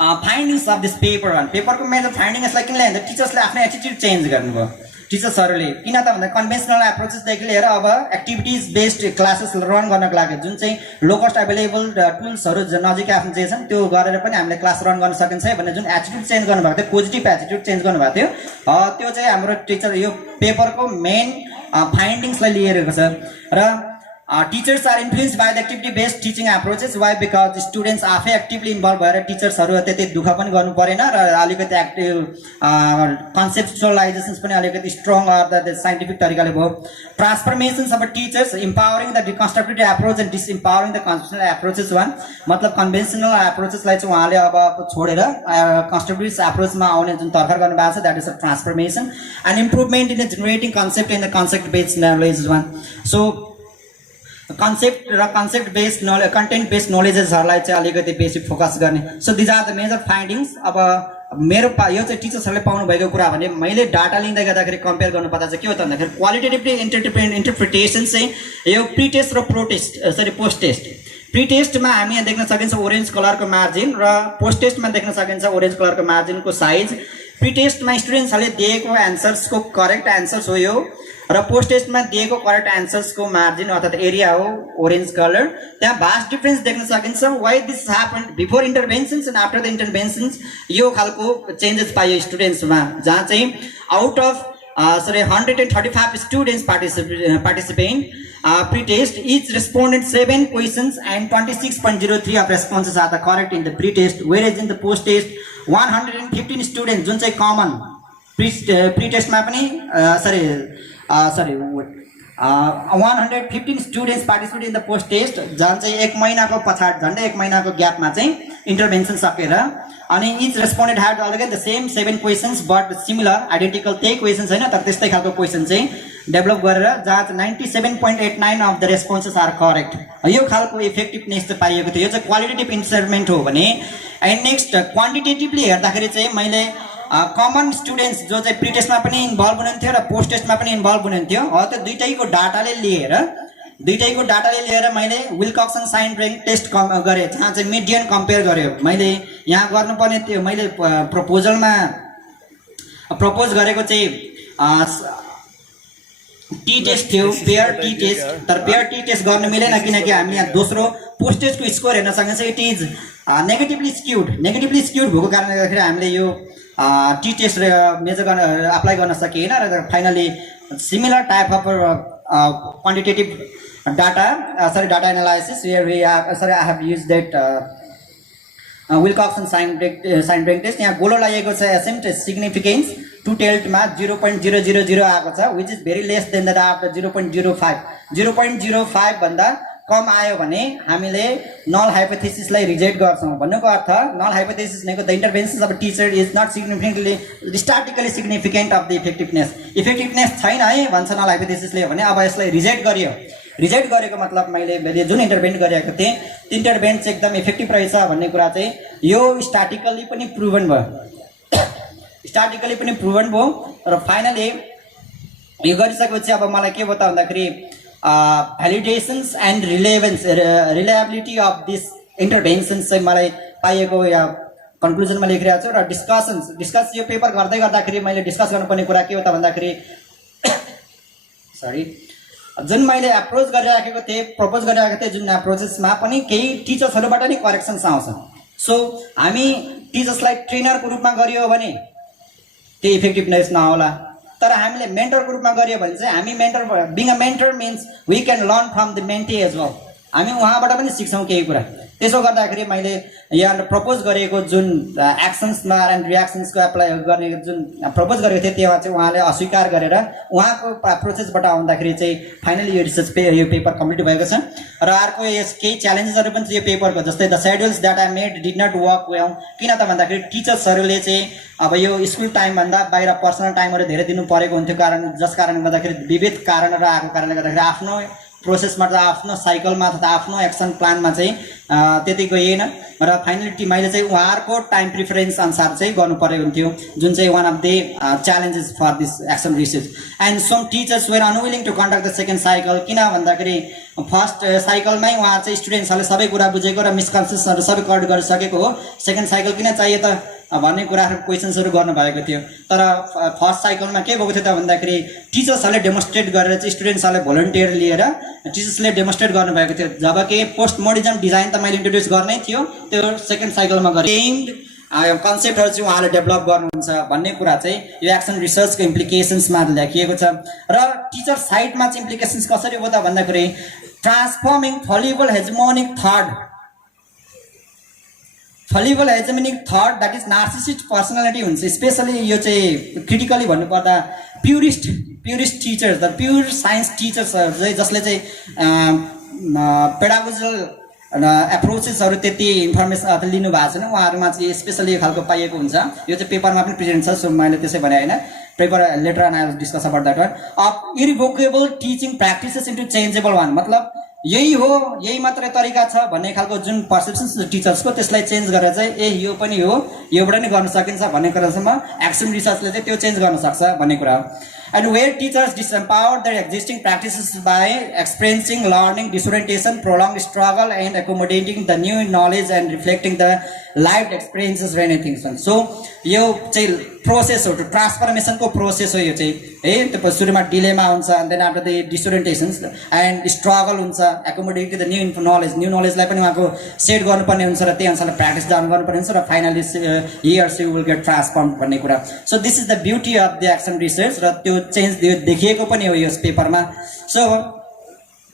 findings of this paper one. पेपरको major finding यसलाई किन ल्याइन्छ टिचर्सले आफ्नो attitude change गर्नुभयो टिचर्सहरूले। किन त भन्दा कन्भेन्सनल एप्रोचेसदेखि लिएर अब एक्टिभिटिज बेस्ड क्लासेस रन गर्नको लागि जुन चाहिँ लो कस्ट एभाइलेबल टुल्सहरू नजिकै आफ्नो जे छन् त्यो गरेर पनि हामीले क्लास रन गर्न सकिन्छ है भन्ने जुन एटिट्युड चेन्ज गर्नुभएको थियो, पोजिटिभ एटिट्युड चेन्ज गर्नुभएको थियो, त्यो चाहिँ हाम्रो टिचर यो पेपरको मेन फाइन्डिङ्सलाई लिएको छ। र teachers are influence by the activity based teaching approaches why because students आफै एक्टिभली इन्भल्भ भएर टिचर्सहरू त्यति दुःख पनि गर्नु परेन र अलिकति एक्टिभ कन्सेप्चुअलाइजेसन्स पनि अलिकति स्ट्रङ द साइन्टिफिक तरिकाले भयो। Transformations of teachers empowering the constructive approach and disempowering the conventional approaches one. मतलब कन्भेन्सनल एप्रोचेसलाई चाहिँ उहाँले अब छोडेर कन्स्ट्रक्टिभ एप्रोचमा आउने जुन तर्खर गर्नुभएको छ that is a transformation and improvement in the generating concept in the concept based knowledge one. So concept र concept based knowledge content based नलेजेसहरूलाई चाहिँ अलिकति बेसी फोकस गर्ने। So these are the major findings. अब मेरो यो चाहिँ टिचर्सहरूले पाउनु भएको कुरा भने मैले डाटा लिँदै गर्दाखेरि कम्पेयर गर्नुपर्दा चाहिँ के हो त भन्दाखेरि क्वालिटेटिभली इन्टरप्रिटेसन चाहिँ यो प्री टेस्ट र पोस्ट टेस्ट। प्री टेस्टमा हामी यहाँ देख्न सकिन्छ ओरेन्ज कलरको मार्जिन र पोस्ट टेस्टमा देख्न सकिन्छ ओरेन्ज कलरको मार्जिनको साइज। प्री टेस्टमा स्टुडेन्ट्सहरूले दिएको एन्सर्सको करेक्ट एन्सर्स हो यो र पोस्ट टेस्टमा दिएको करेक्ट एन्सर्सको मार्जिन अर्थात् एरिया हो ओरेन्ज कलर। त्यहाँ भास्ट डिफ्रेन्स देख्न सकिन्छ। Why this happen before interventions and after the interventions यो खालको चेन्जेस पाइयो स्टुडेन्ट्समा, जहाँ चाहिँ out of 135 students participant pre-test, each responded 7 questions and 26.03 of responses are the correct in the pre-test, whereas in the post-test 115 students जुन चाहिँ common pre-test मा पनि 115 students participate in the post-test, जहाँ चाहिँ 1 महिनाको पछाडि झन्डै 1 महिनाको ग्यापमा चाहिँ इन्टरभेन्सन सकेर अनि each responded had again the same 7 questions but similar identical त्यही क्वेसन्स हैन तर त्यस्तै खालको क्वेसन चाहिँ डेभलप गरेर जहाँ 97.89 of the responses are correct। यो खालको इफेक्टिभनेस चाहिँ पाइएको थियो। यो चाहिँ क्वालिटेटिभ इन्सर्मेन्ट हो भने। एन्ड नेक्स्ट क्वान्टिटेटिभली हेर्दाखेरि चाहिँ मैले कमन स्टुडेन्ट्स जो चाहिँ प्री टेस्टमा पनि इन्भल्भ हुनुहुन्थ्यो र पोस्ट टेस्टमा पनि इन्भल्भ हुनुहुन्थ्यो त्यो दुईटैको डाटाले लिएर मैले विल्कक्सन साइन रेङ्क टेस्ट गरेँ जहाँ चाहिँ मिडियन कम्पेयर गर्यो। मैले यहाँ गर्नुपर्ने त्यो मैले प्रपोजलमा प्रपोज गरेको चाहिँ टी टेस्ट थियो, पेयर टी टेस्ट। तर पेयर टी टेस्ट गर्न मिलेन किनकि हामीले यहाँ दोस्रो पोस्ट टेस्टको स्कोर हेर्न सकिन्छ इट इज नेगेटिभली स्क्युड भएको कारणले गर्दाखेरि हामीले यो टी टेस्ट मेजर गर्न अप्लाई गर्न सकिएन र finally similar type of quantitative data analysis where we have I have used that Wilcoxon sign rank test। यहाँ गोलो लागेको छ एसेम्ट सिग्निफिकेन्स टु टेल्टमा 0.000 आएको छ which is very less than that of 0.05 भन्दा कम आयो भने हामीले नल हाइपोथेसिसलाई रिजेक्ट गर्छौँ। भन्नुको अर्थ नल हाइपोथेसिस भनेको the intervention of teacher is not significantly statically significant of the effectiveness छैन है भन्छ नल हाइपोथेसिसले भने। अब यसलाई रिजेक्ट गरेको मतलब मैले जुन इन्टरभेन्ट गरेको थिएँ त्यो इन्टरभेन्ट चाहिँ एकदम इफेक्टिभ रहेछ भन्ने कुरा चाहिँ यो स्ट्याटिकली पनि प्रुभन भयो र फाइनली यो गरिसकेपछि अब मलाई के भयो त भन्दाखेरि validations and reliability of this interventions चाहिँ मलाई पाइएको या कन्क्लुजनमा लेखिरहेको छु। र डिस्कस यो पेपर गर्दै गर्दाखेरि मैले डिस्कस गर्नुपर्ने कुरा के हो त भन्दाखेरि जुन मैले प्रपोज गरिराखेको थिएँ जुन एप्रोचेसमा पनि केही टिचर्सहरूबाट नै करेक्सन्स आउँछ। सो हामी टिचर्सलाई ट्रेनरको रूपमा गरियो भने त्यो इफेक्टिभनेस नहोला, तर हामीले मेन्टरको रूपमा गरियो भने चाहिँ हामी being a mentor means we can learn from the mentee as well. हामी उहाँबाट पनि सिक्छौँ केही कुरा। त्यसो गर्दाखेरि मैले यहाँ प्रपोज गरेको जुन एक्सन्समा एन्ड रियाक्सन्सको एप्लाई गर्ने जुन प्रपोज गरेको थिएँ त्यसमा चाहिँ उहाँले अस्वीकार गरेर उहाँको प्रोसेसबाट आउँदाखेरि चाहिँ फाइनली यो रिसर्च यो पेपर कम्प्लिट भएको छ। र अर्को यस केही च्यालेन्जेसहरू पनि छ यो पेपरको, जस्तै the schedules that I made did not work well. किन त भन्दाखेरि टिचर्सहरूले चाहिँ अब यो स्कुल टाइमभन्दा बाहिर पर्सनल टाइमहरू धेरै दिनु परेको हुन्थ्यो, जस कारणले गर्दाखेरि विविध कारणहरू आएको कारणले गर्दाखेरि आफ्नो प्रोसेसमा त आफ्नो साइकलमा अथवा आफ्नो एक्सन प्लानमा चाहिँ त्यति गइएन र फाइनली मैले चाहिँ उहाँहरूको टाइम प्रिफरेन्स अनुसार चाहिँ गर्नु परेको हुन्थ्यो, जुन चाहिँ one of the challenges for this action research. And some teachers were unwilling to conduct the second cycle. किन भन्दाखेरि फर्स्ट साइकलमै उहाँ चाहिँ स्टुडेन्ट्सहरूले सबै कुरा बुझेको र मिसकन्सेप्सनहरू सबै कट गरिसकेको हो, सेकेन्ड साइकल किन चाहियो त भन्ने कुराहरू क्वेसन्सहरू गर्नुभएको थियो। तर फर्स्ट साइकलमा के भएको थियो त भन्दाखेरि टिचर्सहरूले डेमोन्स्ट्रेट गरेर चाहिँ स्टुडेन्ट्सहरूले भोलिन्टियर लिएर टिचर्सले डेमोन्स्ट्रेट गर्नुभएको थियो, जबकि पोस्ट मोडर्निज्म डिजाइन त मैले इन्ट्रोड्युस गर्नै थियो, त्यो सेकेन्ड साइकलमा गरेँ। कन्सेप्टहरू चाहिँ उहाँले डेभलप गर्नुहुन्छ भन्ने कुरा चाहिँ यो एक्सन रिसर्चको इम्प्लिकेसन्समा लेखिएको छ। र टिचर साइडमा चाहिँ इम्प्लिकेसन्स कसरी हो त भन्दाखेरि transforming fallible hegemonic thought that is narcissist personality हुन्छ। स्पेसली यो चाहिँ क्रिटिकली भन्नुपर्दा purist teachers, the pure science टिचर्सहरू चाहिँ जसले चाहिँ पेडागोजिकल एप्रोचेसहरू त्यति इन्फर्मेसन लिनु भएको छैन, उहाँहरूमा चाहिँ स्पेसली यो खालको पाइएको हुन्छ। यो चाहिँ पेपरमा पनि प्रेजेन्ट छ, सो मैले त्यसै भने होइन, paper later and I will discuss about that one. Of irrevocable teaching practices into changeable one, मतलब यही हो, यही मात्रै तरिका छ भन्ने खालको जुन पर्सेप्सन्स टिचर्सको त्यसलाई चेन्ज गरेर चाहिँ यो पनि हो, योबाट नै गर्न सकिन्छ भन्ने कुरासम्म एक्सन रिसर्चले चाहिँ त्यो चेन्ज गर्न सक्छ भन्ने कुरा हो। And where teachers disempower their existing practices by experiencing learning disorientation, prolonged struggle, and accommodating the new knowledge and reflecting the lived experiences or anything. So, यो चाहिँ प्रोसेस हो, ट्रान्सफर्मेसनको प्रोसेस हो यो चाहिँ है। त्यो सुरुमा डिलेमा हुन्छ, then after the disorientations and struggle हुन्छ, एकोमोडेटिङ द न्यू नलेजलाई पनि उहाँको सेट गर्नुपर्ने हुन्छ र त्यही अनुसारले प्र्याक्टिस गर्नुपर्ने हुन्छ र finally he or she will get transform भन्ने कुरा। So this is the beauty of the action research र त्यो चेन्ज देखिएको पनि हो यस पेपरमा। So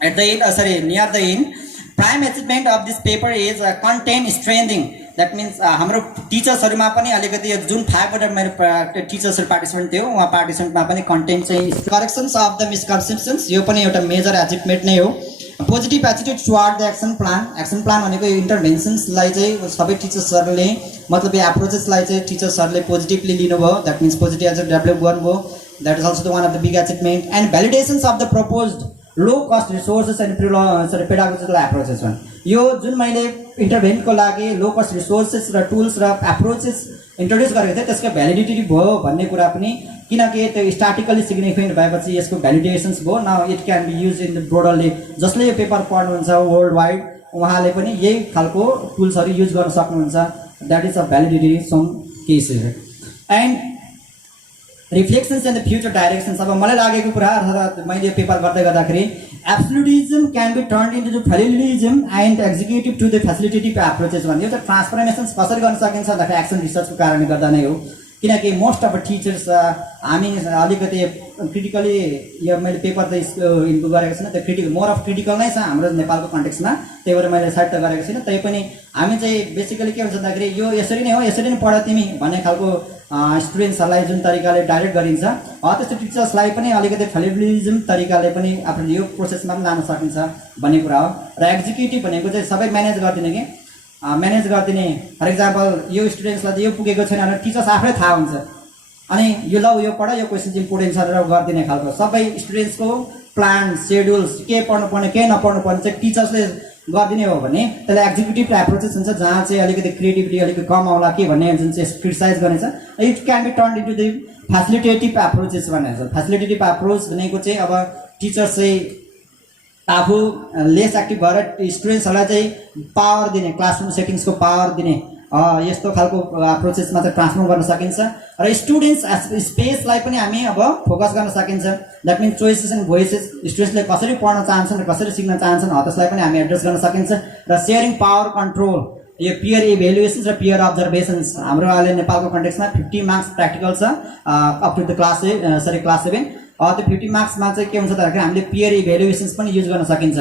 at the end near the end prime achievement of this paper is content strengthening. That means हाम्रो टिचर्सहरूमा पनि अलिकति जुन 5वटा मेरो टिचर्सहरू पार्टिसिपेन्ट थियो, उहाँ पार्टिसिपेन्टमा पनि कन्टेन्ट चाहिँ करेक्सन्स अफ द मिसकन्सेप्सन्स, यो पनि एउटा मेजर एचिभमेन्ट नै हो। Positive attitude toward the action plan भनेको इन्टरभेन्सन्सलाई चाहिँ सबै टिचर्सहरूले मतलब यो एप्रोचेसलाई चाहिँ टिचर्सहरूले पोजिटिभली लिनुभयो, that means positive attitude develop गर्नुभयो, that is also the one of the big achievement. And validations of the proposed low cost resources and pedagogical approaches one. यो जुन मैले इन्टरभेन्टको लागि लो कस्ट रिसोर्सेस र टुल्स र approaches introduce गरेको थिएँ, त्यसको भ्यालिडिटी भयो भन्ने कुरा पनि, किनकि त्यो स्ट्याटिकली सिग्निफिकेन्ट भएपछि यसको भ्यालिडेसन्स भयो। Now it can be use in the broadly, जसले यो पेपर पढ्नुहुन्छ वर्ल्ड वाइड उहाँले पनि यही खालको टुल्सहरू युज गर्न सक्नुहुन्छ। That is a validity some cases. And reflections and the future directions. अब मलाई लागेको कुरा अर्थात् मैले यो पेपर गर्दै गर्दाखेरि absolutism can be turn into the fallibilism and executive to the facilitative approaches भन्ने यो चाहिँ ट्रान्सफर्मेसन्स कसरी गर्न सकिन्छ भन्दाखेरि एक्सन रिसर्चको कारणले गर्दा नै हो। किनकि मोस्ट अफ टिचर्स हामी अलिकति क्रिटिकली यो मैले पेपर त इन्क्लुड गरेको छैन, त्यो क्रिटिकल मोर अफ क्रिटिकल नै छ हाम्रो नेपालको कन्टेक्समा, त्यही भएर मैले साइड त गरेको छैन। तै पनि हामी चाहिँ बेसिकली के हुन्छ भन्दाखेरि यो यसरी नै हो, यसरी नै पढ तिमी भन्ने खालको स्टुडेन्ट्सहरूलाई जुन तरिकाले डाइरेक्ट गरिन्छ, त्यस्तो टिचर्सलाई पनि अलिकति फेलिबिलिजम तरिकाले पनि आफूले यो प्रोसेसमा पनि लान सकिन्छ भन्ने कुरा हो। र एक्जिक्युटिभ भनेको चाहिँ सबै म्यानेज गरिदिने कि म्यानेज गरिदिने। फर इक्जाम्पल यो स्टुडेन्ट्सलाई त यो पुगेको छैन भनेर टिचर्स आफै थाहा हुन्छ, अनि यो ल यो पढ, यो क्वेसन चाहिँ इम्पोर्टेन्ट छ र गरिदिने खालको सबै स्टुडेन्ट्सको प्लान सेड्युल्स के पढ्नुपर्ने के नपढ्नुपर्ने चाहिँ टिचर्सले गरिदिने हो भने त्यसलाई एक्जिक्युटिभ एप्रोचेस हुन्छ, जहाँ चाहिँ अलिकति क्रिएटिभिटी अलिकति कम आउला के भन्ने जुन चाहिँ क्रिटिसाइज गर्ने छ। It can be turn into the facilitative approaches भनेको छ। फेसिलिटेटिभ एप्रोच भनेको चाहिँ अब टिचर्स चाहिँ आफू लेस एक्टिभ भएर स्टुडेन्ट्सहरूलाई चाहिँ पावर दिने, क्लासरुम सेटिङ्सको पावर दिने, यस्तो खालको अप्रोचेसमा चाहिँ ट्रान्सफर्म गर्न सकिन्छ। र स्टुडेन्ट्स स्पेसलाई पनि हामी अब फोकस गर्न सकिन्छ। That means choices and voices, स्टुडेन्ट्सले कसरी पढ्न चाहन्छन् र कसरी सिक्न चाहन्छन् त्यसलाई पनि हामी एड्रेस गर्न सकिन्छ। र सेयरिङ पावर कन्ट्रोल, यो पियर इभ्यालुएसन्स र पियर अब्जर्भेसन्स हाम्रो अहिले नेपालको कन्टेक्समा 50 मार्क्स प्र्याक्टिकल छ अप टु द क्लास 7। त्यो 50 मार्क्समा चाहिँ के हुन्छ भन्दाखेरि हामीले पियर इभ्यालुएसन्स पनि युज गर्न सकिन्छ।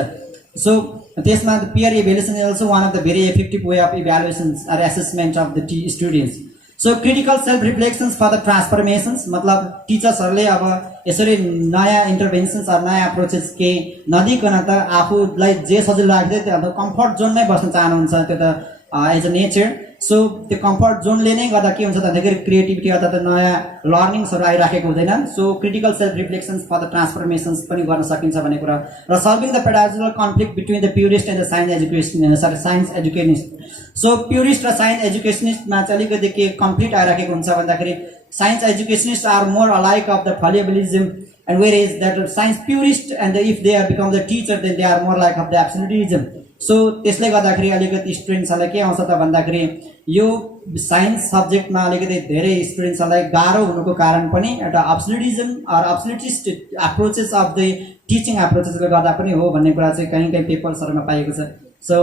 सो त्यसमा peer evaluation is also one of the very effective way of evaluations or assessment of the students. So critical self reflections for the transformations, मतलब टिचर्सहरुले अब यसरी नयाँ इन्टरभेन्सन्स अर नयाँ अप्रोचेस के नदिकन त आफूलाई जे सजिलो लाग्दै त्यो अब कम्फर्ट जोनमै बस्न चाहनुहुन्छ त्यो त एज अ नेचर. सो त्यो कम्फर्ट जोनले नै गर्दा के हुन्छ भन्दाखेरि क्रिएटिभिटी अथवा त नयाँ लर्निङ्सहरु आइराखेको हुँदैन. So critical self reflections for the transformations पनि गर्न सकिन्छ भन्ने कुरा र solving the pedagogical conflict between the purist and the science educationist. So purist र साइन्स एजुकेसनिस्टमा चाहिँ अलिकति के कन्फ्लिक्ट आइराखेको हुन्छ भन्दाखेरि science educationist are more alike of the fallibilism and whereas that science purist and if they are become the teacher then they are more like of the absolutism. So त्यसले गर्दाखेरि अलिकति स्टुडेन्ट्सहरुलाई के आउँछ त भन्दाखेरि यो साइन्स सब्जेक्टमा अलिकति धेरै स्टुडेन्ट्सहरुलाई गाह्रो हुनुको कारण पनि एउटा absolutism or absolutist approaches of the teaching अप्रोचेसले गर्दा पनि हो भन्ने कुरा चाहिँ कहीं पेपर्सहरुमा पाएको छ. So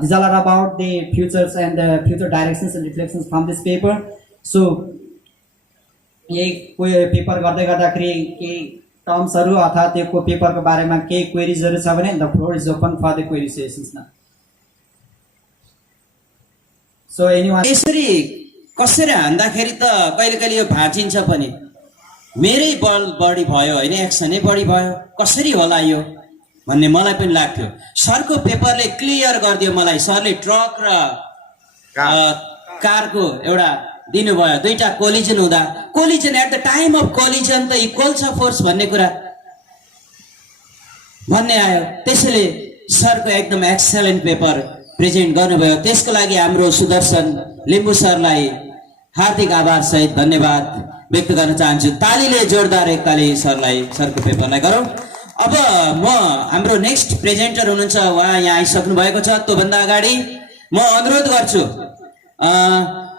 these are about the futures and the future directions and reflections from this paper. So यही पेपर गर्दै गर्दाखेरि केही टर्म्सहरु अथवा त्यो पेपरको बारेमा केही क्वेरीजहरु छ भने the floor is open for the query sessions now. So anyone यसरी कसरी हान्दाखेरि त कहिले कहिले यो भाँचिन्छ पनि. मेरै बल बढी भयो हैन, एक्सनै बढी भयो, कसरी होला यो भन्ने मलाई पनि लाग्थ्यो. सरको पेपरले क्लियर गरिदियो मलाई. सरले ट्रक र कारको एउटा दिनुभयो, दुईटा कोलिजन हुँदा collision at the time of collision त इक्वल छ फोर्स भन्ने कुरा भन्ने आयो. त्यसैले सरको एकदम एक्सेलेन्ट पेपर प्रेजेन्ट गर्नुभयो. त्यसको लागि हाम्रो सुदर्शन लिम्बू सरलाई हार्दिक आभार सहित धन्यवाद व्यक्त गर्न चाहन्छु. तालीले जोरदार एक ताली सरलाई, सरको पेपरलाई गरौँ. अब म हाम्रो नेक्स्ट प्रेजेन्टर हुनुहुन्छ, उहाँ यहाँ आइसक्नु भएको छ. त्योभन्दा अगाडि म अनुरोध गर्छु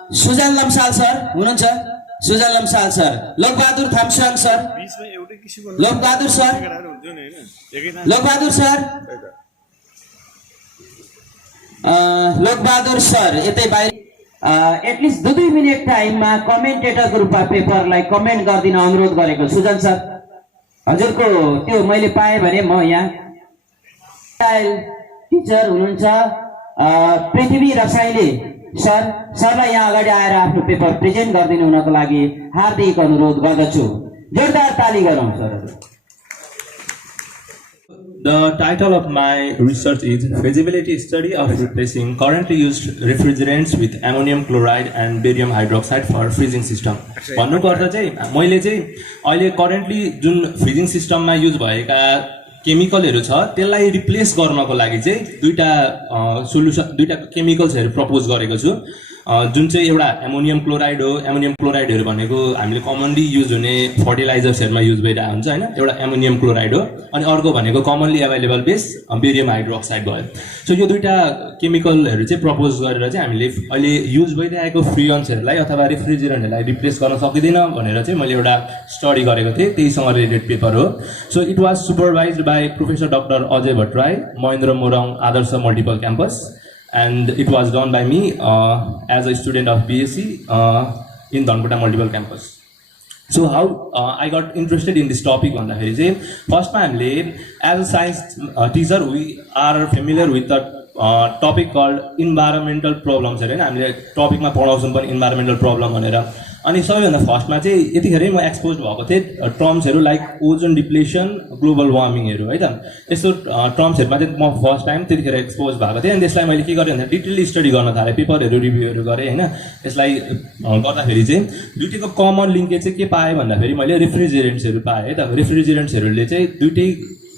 सुजन लम्साल सर हुनुहुन्छ. Sujan Lamsal sir, Lokbahadur Thamsang sir, Lokbahadur sir, Lokbahadur sir, Lokbahadur sir यतै बाहिर एटलिस्ट 2 मिनट टाइममा कमेन्टेटरको रूपमा पेपरलाई कमेन्ट गरिदिन अनुरोध गरेको. सुजन सर, हजुरको त्यो मैले पाएँ भने म यहाँ टिचर हुनुहुन्छ पृथ्वी रसाइली सर, सरलाई यहाँ अगाडि आएर आफ्नो पेपर प्रेजेन्ट गरिदिनु हुनको लागि हार्दिक अनुरोध गर्दछु. जोरदार ताली गरौँ sir. The title of my research is Feasibility Study of Replacing Currently Used Refrigerants with Ammonium Chloride and Barium Hydroxide for Freezing System. भन्नुको अर्थ चाहिँ मैले चाहिँ अहिले करेन्टली जुन फ्रिजिङ सिस्टममा युज भएका केमिकलहरू छ त्यसलाई रिप्लेस गर्नको लागि चाहिँ दुईटा केमिकल्सहरू प्रपोज गरेको छु. जुन चाहिँ एउटा एमोनियम क्लोराइड हो. एमोनियम क्लोराइडहरू भनेको हामीले कमनली युज हुने फर्टिलाइजर्सहरूमा युज भइरहेको हुन्छ हैन. एउटा एमोनियम क्लोराइड हो अनि अर्को भनेको commonly available base barium hydroxide भयो. सो यो दुईटा केमिकलहरू चाहिँ प्रपोज गरेर चाहिँ हामीले अहिले युज भइरहेको फ्रियन्सहरूलाई अथवा रेफ्रिजरेन्टहरूलाई रिप्लेस गर्न सकिँदैन भनेर चाहिँ मैले एउटा स्टडी गरेको थिएँ. त्यहीसँग रिलेटेड पेपर हो. So it was supervised by professor doctor Ajay Bhattarai, Mahendra Morang Adarsh multiple campus. And it was done by me as a student of BSc in Dhankuta Multiple Campus. So how I got interested in this topic on the first time as a science teacher we are familiar with the topic called environmental problems. हामीले टपिकमा पढाउँछौँ पनि environmental problem भनेर. अनि सबैभन्दा फर्स्टमा चाहिँ यतिखेरै म expose भएको थिएँ टर्म्सहरू लाइक ओजोन डिप्लेसन, ग्लोबल वार्मिङहरू है त. यस्तो टर्म्सहरूमा चाहिँ म फर्स्ट टाइम त्यतिखेर एक्सपोज भएको थिएँ. अनि त्यसलाई मैले के गरेँ भन्दा डिटेल स्टडी गर्न थालेँ, पेपरहरू रिभ्यूहरू गरेँ होइन. यसलाई गर्दाखेरि चाहिँ दुईटैको कमन लिङ्केज चाहिँ के पाएँ भन्दाखेरि मैले रेफ्रिजरेन्ट्सहरू पाएँ है त. रेफ्रिजरेन्ट्सहरूले चाहिँ दुइटै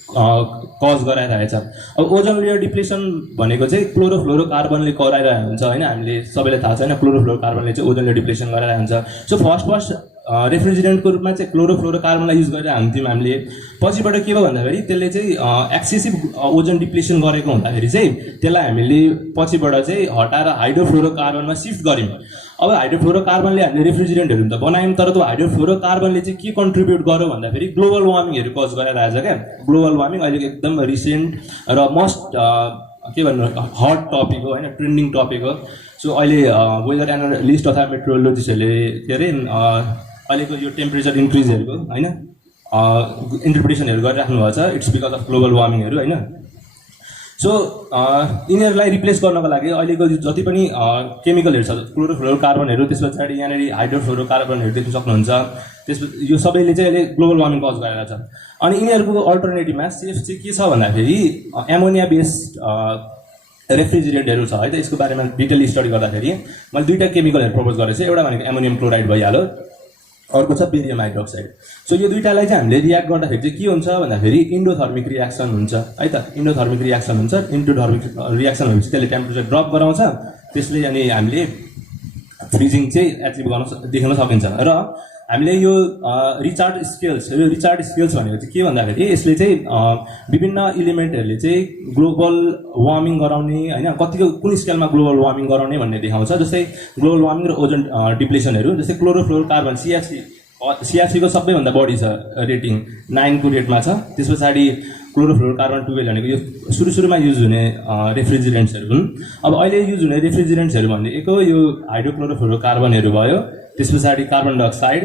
कज गराइरहेछ. अब ओजोन लेयर डिप्लेसन भनेको चाहिँ क्लोरोफ्लोरोकार्बनले गराइरहेको हुन्छ होइन. हामीले सबैलाई थाहा छ होइन, क्लोरोफ्लोरोकार्बनले चाहिँ ओजोन लेयर डिप्लेसन गराइरहेको हुन्छ. सो फर्स्ट रेफ्रिजरेन्टको रूपमा चाहिँ क्लोरोफ्लोरोकार्बनलाई युज गरेर हुन्थ्यौँ हामीले. पछिबाट के भयो भन्दाखेरि त्यसले चाहिँ एक्सेसिभ ओजोन डिप्लेसन गरेको हुँदाखेरि चाहिँ त्यसलाई हामीले पछिबाट चाहिँ हटाएर हाइड्रोफ्लोरोकार्बनमा सिफ्ट गऱ्यौँ. अब हाइड्रोफ्लोरोकार्बनले हामीले रेफ्रिजरेन्टहरू त बनायौँ, तर त्यो हाइड्रोफ्लोरोकार्बनले चाहिँ के कन्ट्रिब्युट गर्यो भन्दाखेरि ग्लोबल वार्मिङहरू कज गराइरहेछ क्या. ग्लोबल वार्मिङ अहिले एकदम रिसेन्ट र मोस्ट के भन्नु हट टपिक हो होइन, ट्रेन्डिङ टपिक हो. सो अहिले वेदर एनालिस्ट अथवा मेट्रोलोजिस्टहरूले के अरे अहिलेको यो टेम्परेचर इन्क्रिजहरूको होइन इन्टरप्रिटेसनहरू गरिराख्नु भएको छ. इट्स बिकज अफ ग्लोबल वार्मिङहरू होइन. सो यिनीहरूलाई रिप्लेस गर्नको लागि अहिलेको जति पनि केमिकलहरू छ क्लोरोफ्लोरोकार्बनहरू त्यस पछाडि यहाँनिर हाइड्रोफ्लोरोकार्बनहरू देख्न सक्नुहुन्छ यो सबैले चाहिँ अहिले ग्लोबल वार्मिङ कज गरेर छ अनि यिनीहरूको अल्टरनेटिभमा सेफ चाहिँ के छ भन्दाखेरि एमोनिया बेस्ड रेफ्रिजरेन्टहरू छ है त यसको बारेमा डिटेल स्टडी गर्दाखेरि मैले दुईवटा केमिकलहरू प्रपोज गरेको छु एउटा भनेको एमोनियम क्लोराइड भइहाल्यो अर्को छ बेरियम हाइड्रोक्साइड सो यो दुईटालाई चाहिँ हामीले रियाक्ट गर्दाखेरि चाहिँ के हुन्छ भन्दाखेरि इन्डोथर्मिक रियाक्सन हुन्छ है त इन्डोथर्मिक रियाक्सन हुन्छ इन्डोथर्मिक रियाक्सन भएपछि त्यसले टेम्परेचर ड्रप गराउँछ त्यसले अनि हामीले फ्रिजिङ चाहिँ एचिभ गर्न देख्न सकिन्छ र हामीले यो रिचार्ड स्केल्स भनेको चाहिँ के भन्दाखेरि यसले चाहिँ विभिन्न इलिमेन्टहरूले चाहिँ ग्लोबल वार्मिङ गराउने होइन कतिको कुन स्केलमा ग्लोबल वार्मिङ गराउने भन्ने देखाउँछ जस्तै ग्लोबल वार्मिङ र ओजन डिप्लेसनहरू जस्तै क्लोरोफ्लोरोकार्बन सिएफसीको सबैभन्दा बढी छ रेटिङ 9 को रेटमा छ त्यस पछाडि क्लोरोफ्लोरोकार्बन 12 भनेको यो सुरुमा युज हुने रेफ्रिजरेन्ट्सहरू हुन् अब अहिले युज हुने रेफ्रिजरेन्ट्सहरू भनेको यो हाइड्रोक्लोरोफ्लोरोकार्बनहरू भयो त्यस पछाडि कार्बन डाइअक्साइड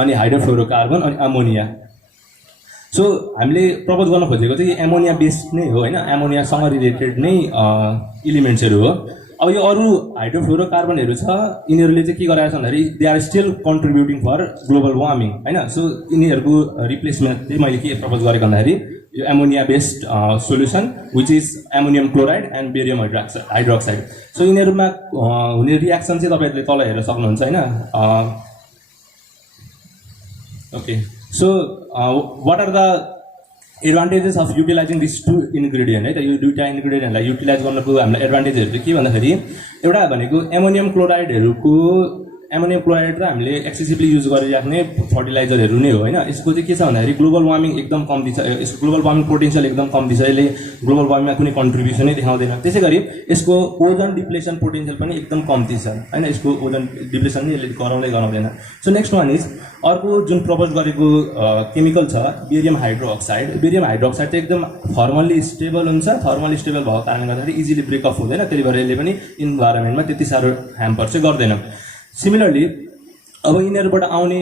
अनि हाइड्रोफ्लोरोकार्बन अनि अमोनिया सो हामीले प्रपोज गर्न खोजेको चाहिँ एमोनिया बेस्ड नै हो होइन एमोनियासँग रिलेटेड नै इलिमेन्ट्सहरू हो अब यो अरू हाइड्रोफ्लोरोकार्बनहरू छ यिनीहरूले चाहिँ के गराएको छ भन्दाखेरि they are still contributing for global warming होइन सो यिनीहरूको रिप्लेसमेन्ट चाहिँ मैले के प्रपोज गरेको भन्दाखेरि यो ammonia based solution which is ammonium chloride and barium hydroxide so यिनीहरूमा हुने रियाक्सन चाहिँ तपाईँहरूले तल हेर्न सक्नुहुन्छ होइन okay so what are the advantages of utilizing this two ingredient है त यो दुईवटा इन्ग्रिडियन्टलाई युटिलाइज गर्नको हामीलाई एडभान्टेजहरू चाहिँ के भन्दाखेरि एउटा भनेको एमोनियम क्लोराइडहरूको एमोनियम क्लोराइड त हामीले एक्सेसिभली युज गरिराख्ने फर्टिलाइजरहरू नै हो होइन यसको चाहिँ के छ भन्दाखेरि ग्लोबल वार्मिङ एकदम कम्ती छ यसको ग्लोबल वार्मिङ पोटेन्सियल एकदम कम्ती छ यसले ग्लोबल वार्मिङमा कुनै कन्ट्रिब्युसनै देखाउँदैन त्यसै गरी यसको ओजन डिप्लेसन पोटेन्सियल पनि एकदम कम्ती छ होइन यसको ओजन डिप्लेसन नै यसले गराउँदैन सो नेक्स्ट वान इज अर्को जुन प्रपोज गरेको केमिकल छ बेरियम हाइड्रोक्साइड चाहिँ एकदम थर्मल्ली स्टेबल हुन्छ थर्मल्ली स्टेबल भएको कारणले गर्दाखेरि इजिली ब्रेकअप हुँदैन त्यही भएर यसले पनि इन्भाइरोमेन्टमा त्यति साह्रो ह्याम्पर चाहिँ गर्दैन सिमिलरली अब यिनीहरूबाट आउने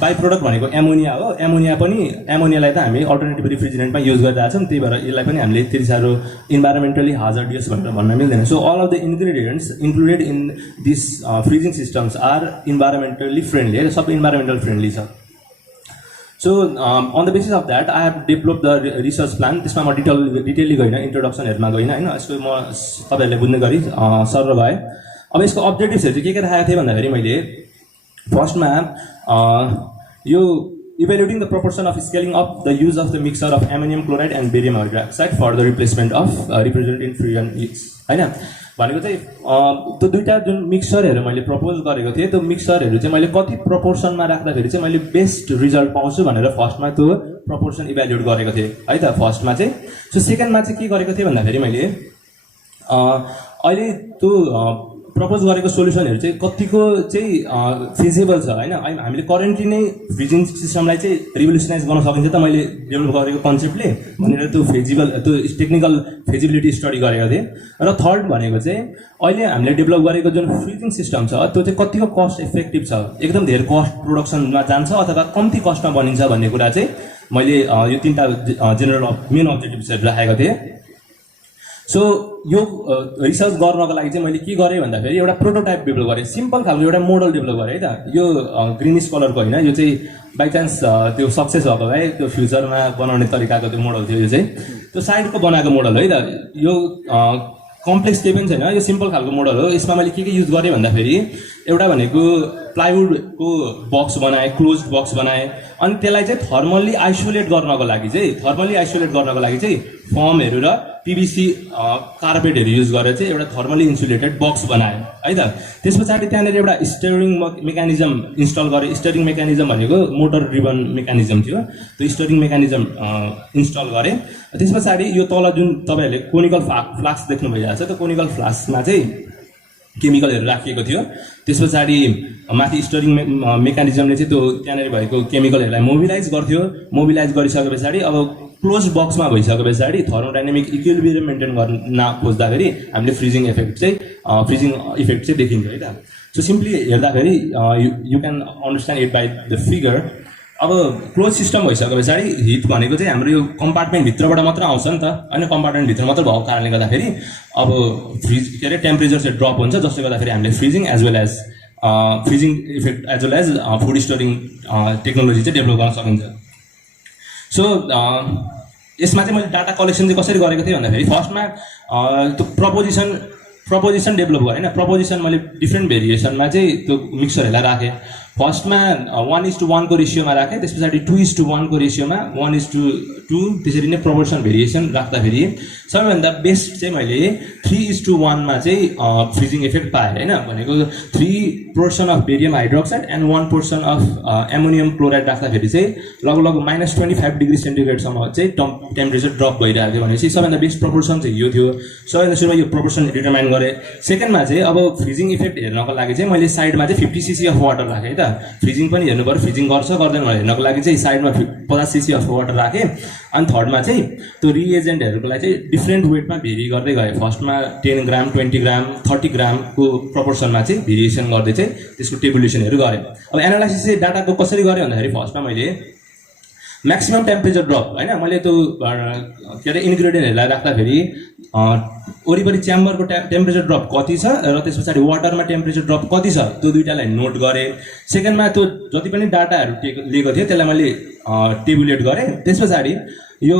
बाई प्रोडक्ट भनेको एमोनिया हो एमोनियालाई त हामी अल्टरनेटिभ रिफ्रिजरेन्टमा युज गरिरहेको छौँ त्यही भएर यसलाई पनि हामीले त्यति साह्रो इन्भाइरोमेन्टली हाजर्डियस भनेर भन्न मिल्दैन so all of the ingredients included in this freezing systems are environmentally friendly है सबै इन्भाइरोमेन्टल फ्रेन्डली छ so on the basis of that I have develop the research plan त्यसमा म डिटेलली गइनँ इन्ट्रोडक्सनहरूमा गइनँ होइन यसको म तपाईँहरूले बुझ्ने गरी सर भए अब यसको अब्जेक्टिभ्सहरू चाहिँ के राखेको थिएँ भन्दाखेरि मैले फर्स्टमा यो evaluating the proportion of scaling of the use of the mixer of ammonium chloride and barium hydroxide for the replacement of represent in free and its होइन भनेको चाहिँ त्यो दुईवटा जुन मिक्सरहरू मैले प्रपोज गरेको थिएँ त्यो मिक्सरहरू चाहिँ मैले कति प्रोपोर्सनमा राख्दाखेरि चाहिँ मैले बेस्ट रिजल्ट पाउँछु भनेर फर्स्टमा त्यो प्रोपोर्सन इभ्यालुएट गरेको थिएँ है त फर्स्टमा चाहिँ सो सेकेन्डमा चाहिँ के गरेको थिएँ भन्दाखेरि मैले अहिले त्यो प्रपोज गरेको सोल्युसनहरू चाहिँ कतिको चाहिँ फिजिबल छ होइन हामीले करेन्टली नै फ्रिजिङ सिस्टमलाई चाहिँ रिभोल्युसनाइज गर्न सकिन्छ त मैले डेभलप गरेको कन्सेप्टले भनेर त्यो टेक्निकल फिजिबिलिटी स्टडी गरेको थिएँ र थर्ड भनेको चाहिँ अहिले हामीले डेभलप गरेको जुन फ्रिजिङ सिस्टम छ त्यो चाहिँ कतिको कस्ट इफेक्टिभ छ एकदम धेरै कस्ट प्रोडक्सनमा जान्छ अथवा कम्ती कस्टमा बनिन्छ भन्ने कुरा चाहिँ मैले यो तिनवटा जेनरल मेन अब्जेक्टिभ्सहरू राखेको थिएँ सो यो रिसर्च गर्नको लागि चाहिँ मैले के गरेँ भन्दाखेरि एउटा प्रोटोटाइप डेभलप गरेँ सिम्पल खालको एउटा मोडल डेभलप गरेँ है त यो ग्रिनिस कलरको होइन यो चाहिँ बाई चान्स त्यो सक्सेस भएको भए त्यो फ्युचरमा बनाउने तरिकाको त्यो मोडल थियो यो चाहिँ त्यो साइडको बनाएको मोडल है त यो कम्प्लेक्स केही पनि छैन यो सिम्पल खालको मोडल हो यसमा मैले के युज गरेँ भन्दाखेरि एउटा भनेको प्लाइवुडको बक्स बनाएँ क्लोज बक्स बनाएँ अनि त्यसलाई चाहिँ थर्मल्ली आइसोलेट गर्नको लागि चाहिँ फर्महरू र पिभिसी कार्पेटहरू युज गरेर चाहिँ एउटा थर्मली इन्सुलेटेड बक्स बनाएँ है त त्यस पछाडि त्यहाँनिर एउटा स्टियरिङ मेकानिजम इन्स्टल गरेँ स्टियरिङ मेकानिजम भनेको मोटर ड्रिभन मेकानिजम थियो त्यो स्टियरिङ मेकानिजम इन्स्टल गरेँ त्यस पछाडि यो तल जुन तपाईँहरूले कोनिकल फ्लास्क देख्नु भइरहेको छ त्यो कोनिकल फ्लास्कमा चाहिँ केमिकलहरू राखिएको थियो त्यस पछाडि माथि स्टियरिङ मेकानिजमले चाहिँ त्यो त्यहाँनिर भएको केमिकलहरूलाई मोबिलाइज गरिसके पछाडि अब क्लोज बक्समा भइसके पछाडि थर्मोडाइनामिक इक्विलिब्रियम मेन्टेन गर्न खोज्दाखेरि हामीले फ्रिजिङ इफेक्ट चाहिँ देखिन्छ है त सो सिम्पली हेर्दाखेरि you can understand it by the figure अब क्लोज सिस्टम भइसके पछाडि हिट भनेको चाहिँ हाम्रो यो कम्पार्टमेन्टभित्रबाट मात्र आउँछ नि त होइन, कम्पार्टमेन्टभित्र मात्र भएको कारणले गर्दाखेरि अब फ्रिज के अरे टेम्परेचर चाहिँ ड्रप हुन्छ, जसले गर्दाखेरि हामीले freezing as well as freezing effect as well as food storing technology चाहिँ डेभलप गर्न सकिन्छ। सो यसमा चाहिँ मैले डाटा कलेक्सन चाहिँ कसरी गरेको थिएँ भन्दाखेरि फर्स्टमा त्यो प्रपोजिसन डेभलप गरेँ होइन, प्रपोजिसन मैले डिफ्रेन्ट भेरिएसनमा चाहिँ त्यो मिक्सरहरूलाई राखेँ। फर्स्टमा 1:1 को रेसियोमा राखेँ, त्यस पछाडि 2:1 को रेसियोमा 1:2 त्यसरी नै प्रपोर्सन भेरिएसन राख्दाखेरि सबैभन्दा बेस्ट चाहिँ मैले 3:1 चाहिँ फ्रिजिङ इफेक्ट पाएँ होइन, भनेको 3% of barium hydroxide and 1% of ammonium chloride राख्दाखेरि चाहिँ लगभग -25 डिग्री सेन्टिग्रेडसम्म चाहिँ टेम्परेचर ड्रप भइरहेको थियो। भनेपछि सबैभन्दा बेस्ट प्रपोर्सन चाहिँ यो थियो। सबैभन्दा सुरुमा यो प्रपोर्सन डिटरमाइन गरेँ। सेकेन्डमा चाहिँ अब फ्रिजिङ इफेक्ट हेर्नको लागि चाहिँ मैले साइडमा चाहिँ 50 cc अफ वाटर राखेँ है त, फ्रिजिङ पनि हेर्नु पर्यो फ्रिजिङ गर्छ गर्दैन भनेर हेर्नको लागि चाहिँ साइडमा 50 cc अफ वाटर राखेँ। अनि थर्डमा चाहिँ त्यो रिएजेन्टहरूको लागि चाहिँ डिफ्रेन्ट वेटमा भेरी गर्दै गएँ। फर्स्टमा 10 ग्राम 20 ग्राम 30 ग्रामको प्रपोर्सनमा चाहिँ भेरिएसन गर्दै चाहिँ त्यसको टेबुलेसनहरू गरेँ। अब एनालाइसिस चाहिँ डाटाको कसरी गरेँ भन्दाखेरि फर्स्टमा मैले म्याक्सिमम टेम्परेचर ड्रप होइन, मैले त्यो के अरे इन्ग्रेडियन्टहरूलाई राख्दाखेरि वरिपरि च्याम्बरको टेम्परेचर ड्रप कति छ र त्यस पछाडि वाटरमा टेम्परेचर ड्रप कति छ त्यो दुइटालाई नोट गरेँ। सेकेन्डमा त्यो जति पनि डाटाहरू लिएको थिएँ त्यसलाई मैले टेबुलेट गरेँ। त्यस पछाडि यो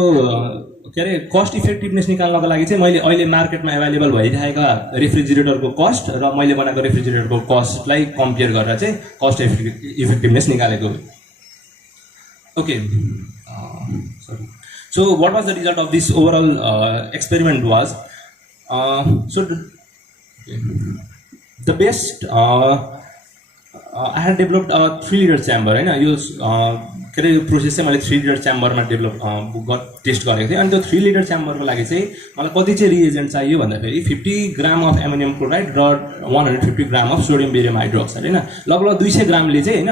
के अरे कस्ट इफेक्टिभनेस निकाल्नको लागि चाहिँ मैले अहिले मार्केटमा एभाइलेबल भइरहेका रेफ्रिजिरेटरको कस्ट र मैले बनाएको रेफ्रिजिरेटरको कस्टलाई कम्पेयर गरेर चाहिँ कस्ट इफेक्टिभनेस निकालेको। Okay, sorry. So what was the result of this overall experiment was, the best I had developed a 3-liter chamber होइन, यो के अरे यो प्रोसेस चाहिँ मैले 3-liter च्याम्बरमा टेस्ट गरेको थिएँ। अनि त्यो 3-liter च्याम्बरको लागि चाहिँ मलाई कति चाहिँ रिएजेन्ट चाहियो भन्दाखेरि 50 ग्राम अफ एमोनियम क्लोराइड र 150 ग्राम अफ सोडियम बेरियम हाइड्रोक्साइड होइन, लगभग 200 ग्रामले चाहिँ होइन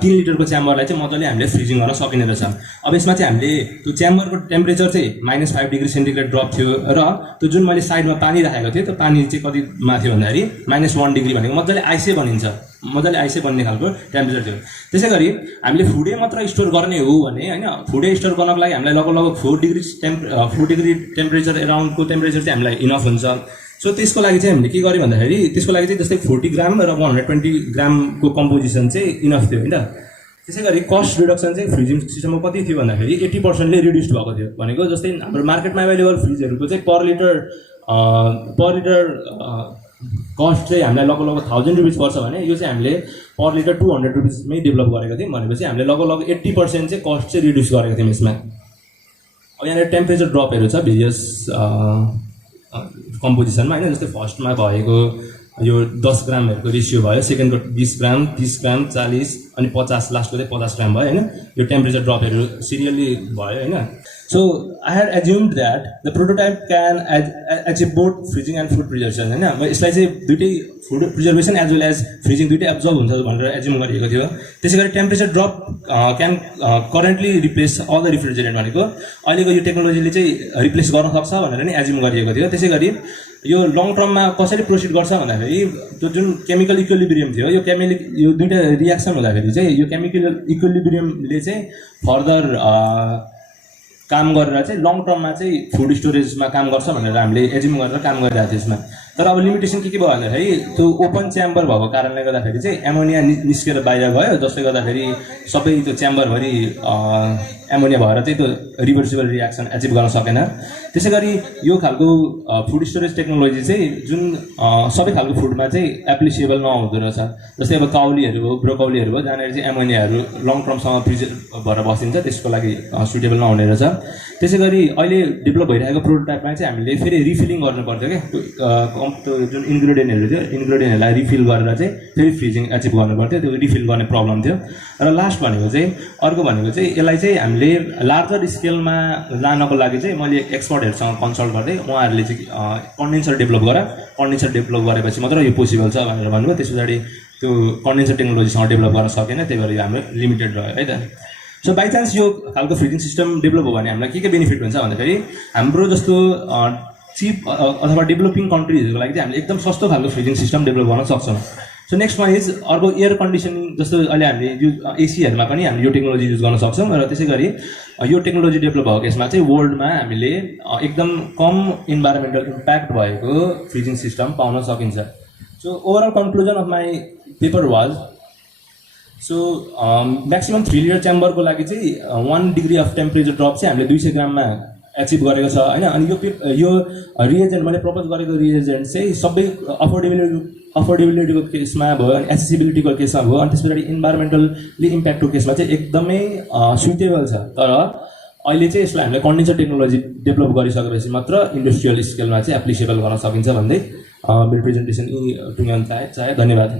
3 लिटरको च्याम्बरलाई चाहिँ मजाले हामीले फ्रिजिङ गर्न सकिने रहेछ। अब यसमा चाहिँ हामीले त्यो च्याम्बरको टेम्परेचर चाहिँ -5 डिग्री सेन्टिग्रेड ड्रप थियो र त्यो जुन मैले साइडमा पानी राखेको थिएँ त्यो पानी चाहिँ कतिमा थियो भन्दाखेरि -1 डिग्री भनेको मजाले आइसै बनिन्छ, मजाले आइसै बन्ने खालको टेम्परेचर थियो। त्यसै गरी हामीले फुडै मात्र स्टोर गर्ने हो भने होइन, फुडै स्टोर गर्नको लागि हामीलाई लगभग 4 डिग्री टेम्परेचर एराउन्डको टेम्परेचर चाहिँ हामीलाई इनफ हुन्छ। सो त्यसको लागि चाहिँ हामीले के गर्यो भन्दाखेरि त्यसको लागि चाहिँ जस्तै 40 ग्राम र 120 ग्रामको कम्पोजिसन चाहिँ इनफ थियो होइन। त्यसै गरी कस्ट रिडक्सन चाहिँ फ्रिजिङ सिस्टममा कति थियो भन्दाखेरि 80%ले रिड्युस भएको थियो। भनेको जस्तै हाम्रो मार्केटमा एभाइलेबल फ्रिजहरूको चाहिँ पर लिटर कस्ट चाहिँ हामीलाई लगभग 1000 रुपिस पर्छ भने यो चाहिँ हामीले पर लिटर 200 रुपिसमै डेभलप गरेको थियौँ। भनेपछि हामीले लगभग 80% चाहिँ कस्ट चाहिँ रिड्युस गरेको थियौँ यसमा। अब यहाँनिर टेम्परेचर ड्रपहरू छ भेरियस कम्पोजिसनमा होइन, जस्तै फर्स्टमा भएको यो 10 ग्रामहरूको रेसियो भयो, सेकेन्डको 20 ग्राम 30 ग्राम 40 अनि 50 लास्टको चाहिँ 50 ग्राम भयो होइन। यो टेम्परेचर ड्रपहरू सिरियली भयो होइन। So I had assumed that the prototype can achieve both freezing and food preservation होइन। म यसलाई चाहिँ दुइटै food preservation as well as freezing दुइटै एब्जर्भ हुन्छ भनेर एज्युम गरिएको थियो। त्यसै गरी temperature drop can currently replace all the refrigerant भनेको अहिलेको यो टेक्नोलोजीले चाहिँ रिप्लेस गर्न सक्छ भनेर नै एज्युम गरिएको थियो। त्यसै गरी यो लङ टर्ममा कसरी प्रोसिड गर्छ भन्दाखेरि त्यो जुन केमिकल इक्विलिब्रियम थियो यो दुईवटा रियाक्सन हुँदाखेरि चाहिँ यो केमिकल इक्विलिब्रियमले चाहिँ फर्दर काम गरेर चाहिँ लङ टर्ममा चाहिँ फुड स्टोरेजमा काम गर्छ भनेर हामीले एज्युम गरेर काम गरिरहेको थियो यसमा। तर अब लिमिटेसन के भयो भन्दाखेरि त्यो ओपन च्याम्बर भएको कारणले गर्दाखेरि चाहिँ एमोनिया निस्केर बाहिर गयो, जसले गर्दाखेरि सबै त्यो च्याम्बरभरि एमोनिया भएर चाहिँ त्यो रिभर्सिबल रियाक्सन एचिभ गर्न सकेन। त्यसै गरी यो खालको फुड स्टोरेज टेक्नोलोजी चाहिँ जुन सबै खालको फुडमा चाहिँ एप्लिसेबल नहुँदो रहेछ। जस्तै अब काउलीहरू भयो ब्रोकौलीहरू भयो जहाँनिर चाहिँ एमोनियाहरू लङ टर्मसम्म प्रिजर्भ भएर बसिन्छ, त्यसको लागि सुटेबल नहुने रहेछ। त्यसै गरी अहिले डेभलप भइरहेको प्रोटोटाइपमा चाहिँ हामीले फेरि रिफिलिङ गर्नु पर्थ्यो क्या, त्यो जुन इन्ग्रेडियन्टहरू थियो इन्ग्रेडियन्टहरूलाई रिफिल गरेर चाहिँ फेरि फ्रिजिङ एचिभ गर्नु पर्थ्यो, त्यो रिफिल गर्ने प्रब्लम थियो। र लास्ट भनेको चाहिँ अर्को भनेको चाहिँ यसलाई चाहिँ हामीले लार्जर स्केलमा लानको लागि चाहिँ मैले एक्सपर्टहरूसँग कन्सल्ट गर्दै उहाँहरूले चाहिँ कन्डेन्सर डेभलप गरेपछि मात्र यो पोसिबल छ भनेर भन्नुभयो। त्यस पछाडि त्यो कन्डेन्सर टेक्नोलोजीसँग डेभलप गर्न सकेन, त्यही भएर हाम्रो लिमिटेड रह्यो है त। सो बाई चान्स यो खालको फ्रिजिङ सिस्टम डेभलप हो भने हामीलाई के बेनिफिट हुन्छ भन्दाखेरि हाम्रो जस्तो चिप अथवा डेभलपिङ कन्ट्रिजहरूको लागि चाहिँ हामीले एकदम सस्तो खालको फ्रिजिङ सिस्टम डेभलप गर्न सक्छौँ। सो नेक्स्टमा इज अर्को एयर कन्डिसनिङ, जस्तो अहिले हामीले एसीहरूमा पनि हामीले यो टेक्नोलोजी युज गर्न सक्छौँ र त्यसै गरी यो टेक्नोलोजी डेभलप भएको केसमा चाहिँ वर्ल्डमा हामीले एकदम कम इन्भाइरोमेन्टल इम्प्याक्ट भएको फ्रिजिङ सिस्टम पाउन सकिन्छ। So overall conclusion of my paper was, so maximum 3 liter च्याम्बरको लागि चाहिँ 1 डिग्री अफ टेम्परेचर ड्रप चाहिँ हामीले 200 ग्राममा एचिभ गरेको छ होइन। अनि यो रिएजेन्ट मैले प्रपोज गरेको रिएजेन्ट चाहिँ सबै अफोर्डेबिलिटीको केसमा भयो, अनि एसेसिबिलिटीको केसमा भयो, अनि त्यस पछाडि इन्भाइरोमेन्टली इम्प्याक्टको केसमा चाहिँ एकदमै सुइटेबल छ। तर अहिले चाहिँ यसलाई हामीले कन्डेन्सर टेक्नोलोजी डेभलप गरिसकेपछि मात्र इन्डस्ट्रियल स्केलमा चाहिँ एप्लिकेबल गर्न सकिन्छ भन्दै मेरो प्रेजेन्टेसन टुङ्ग्याउन चाहे। धन्यवाद।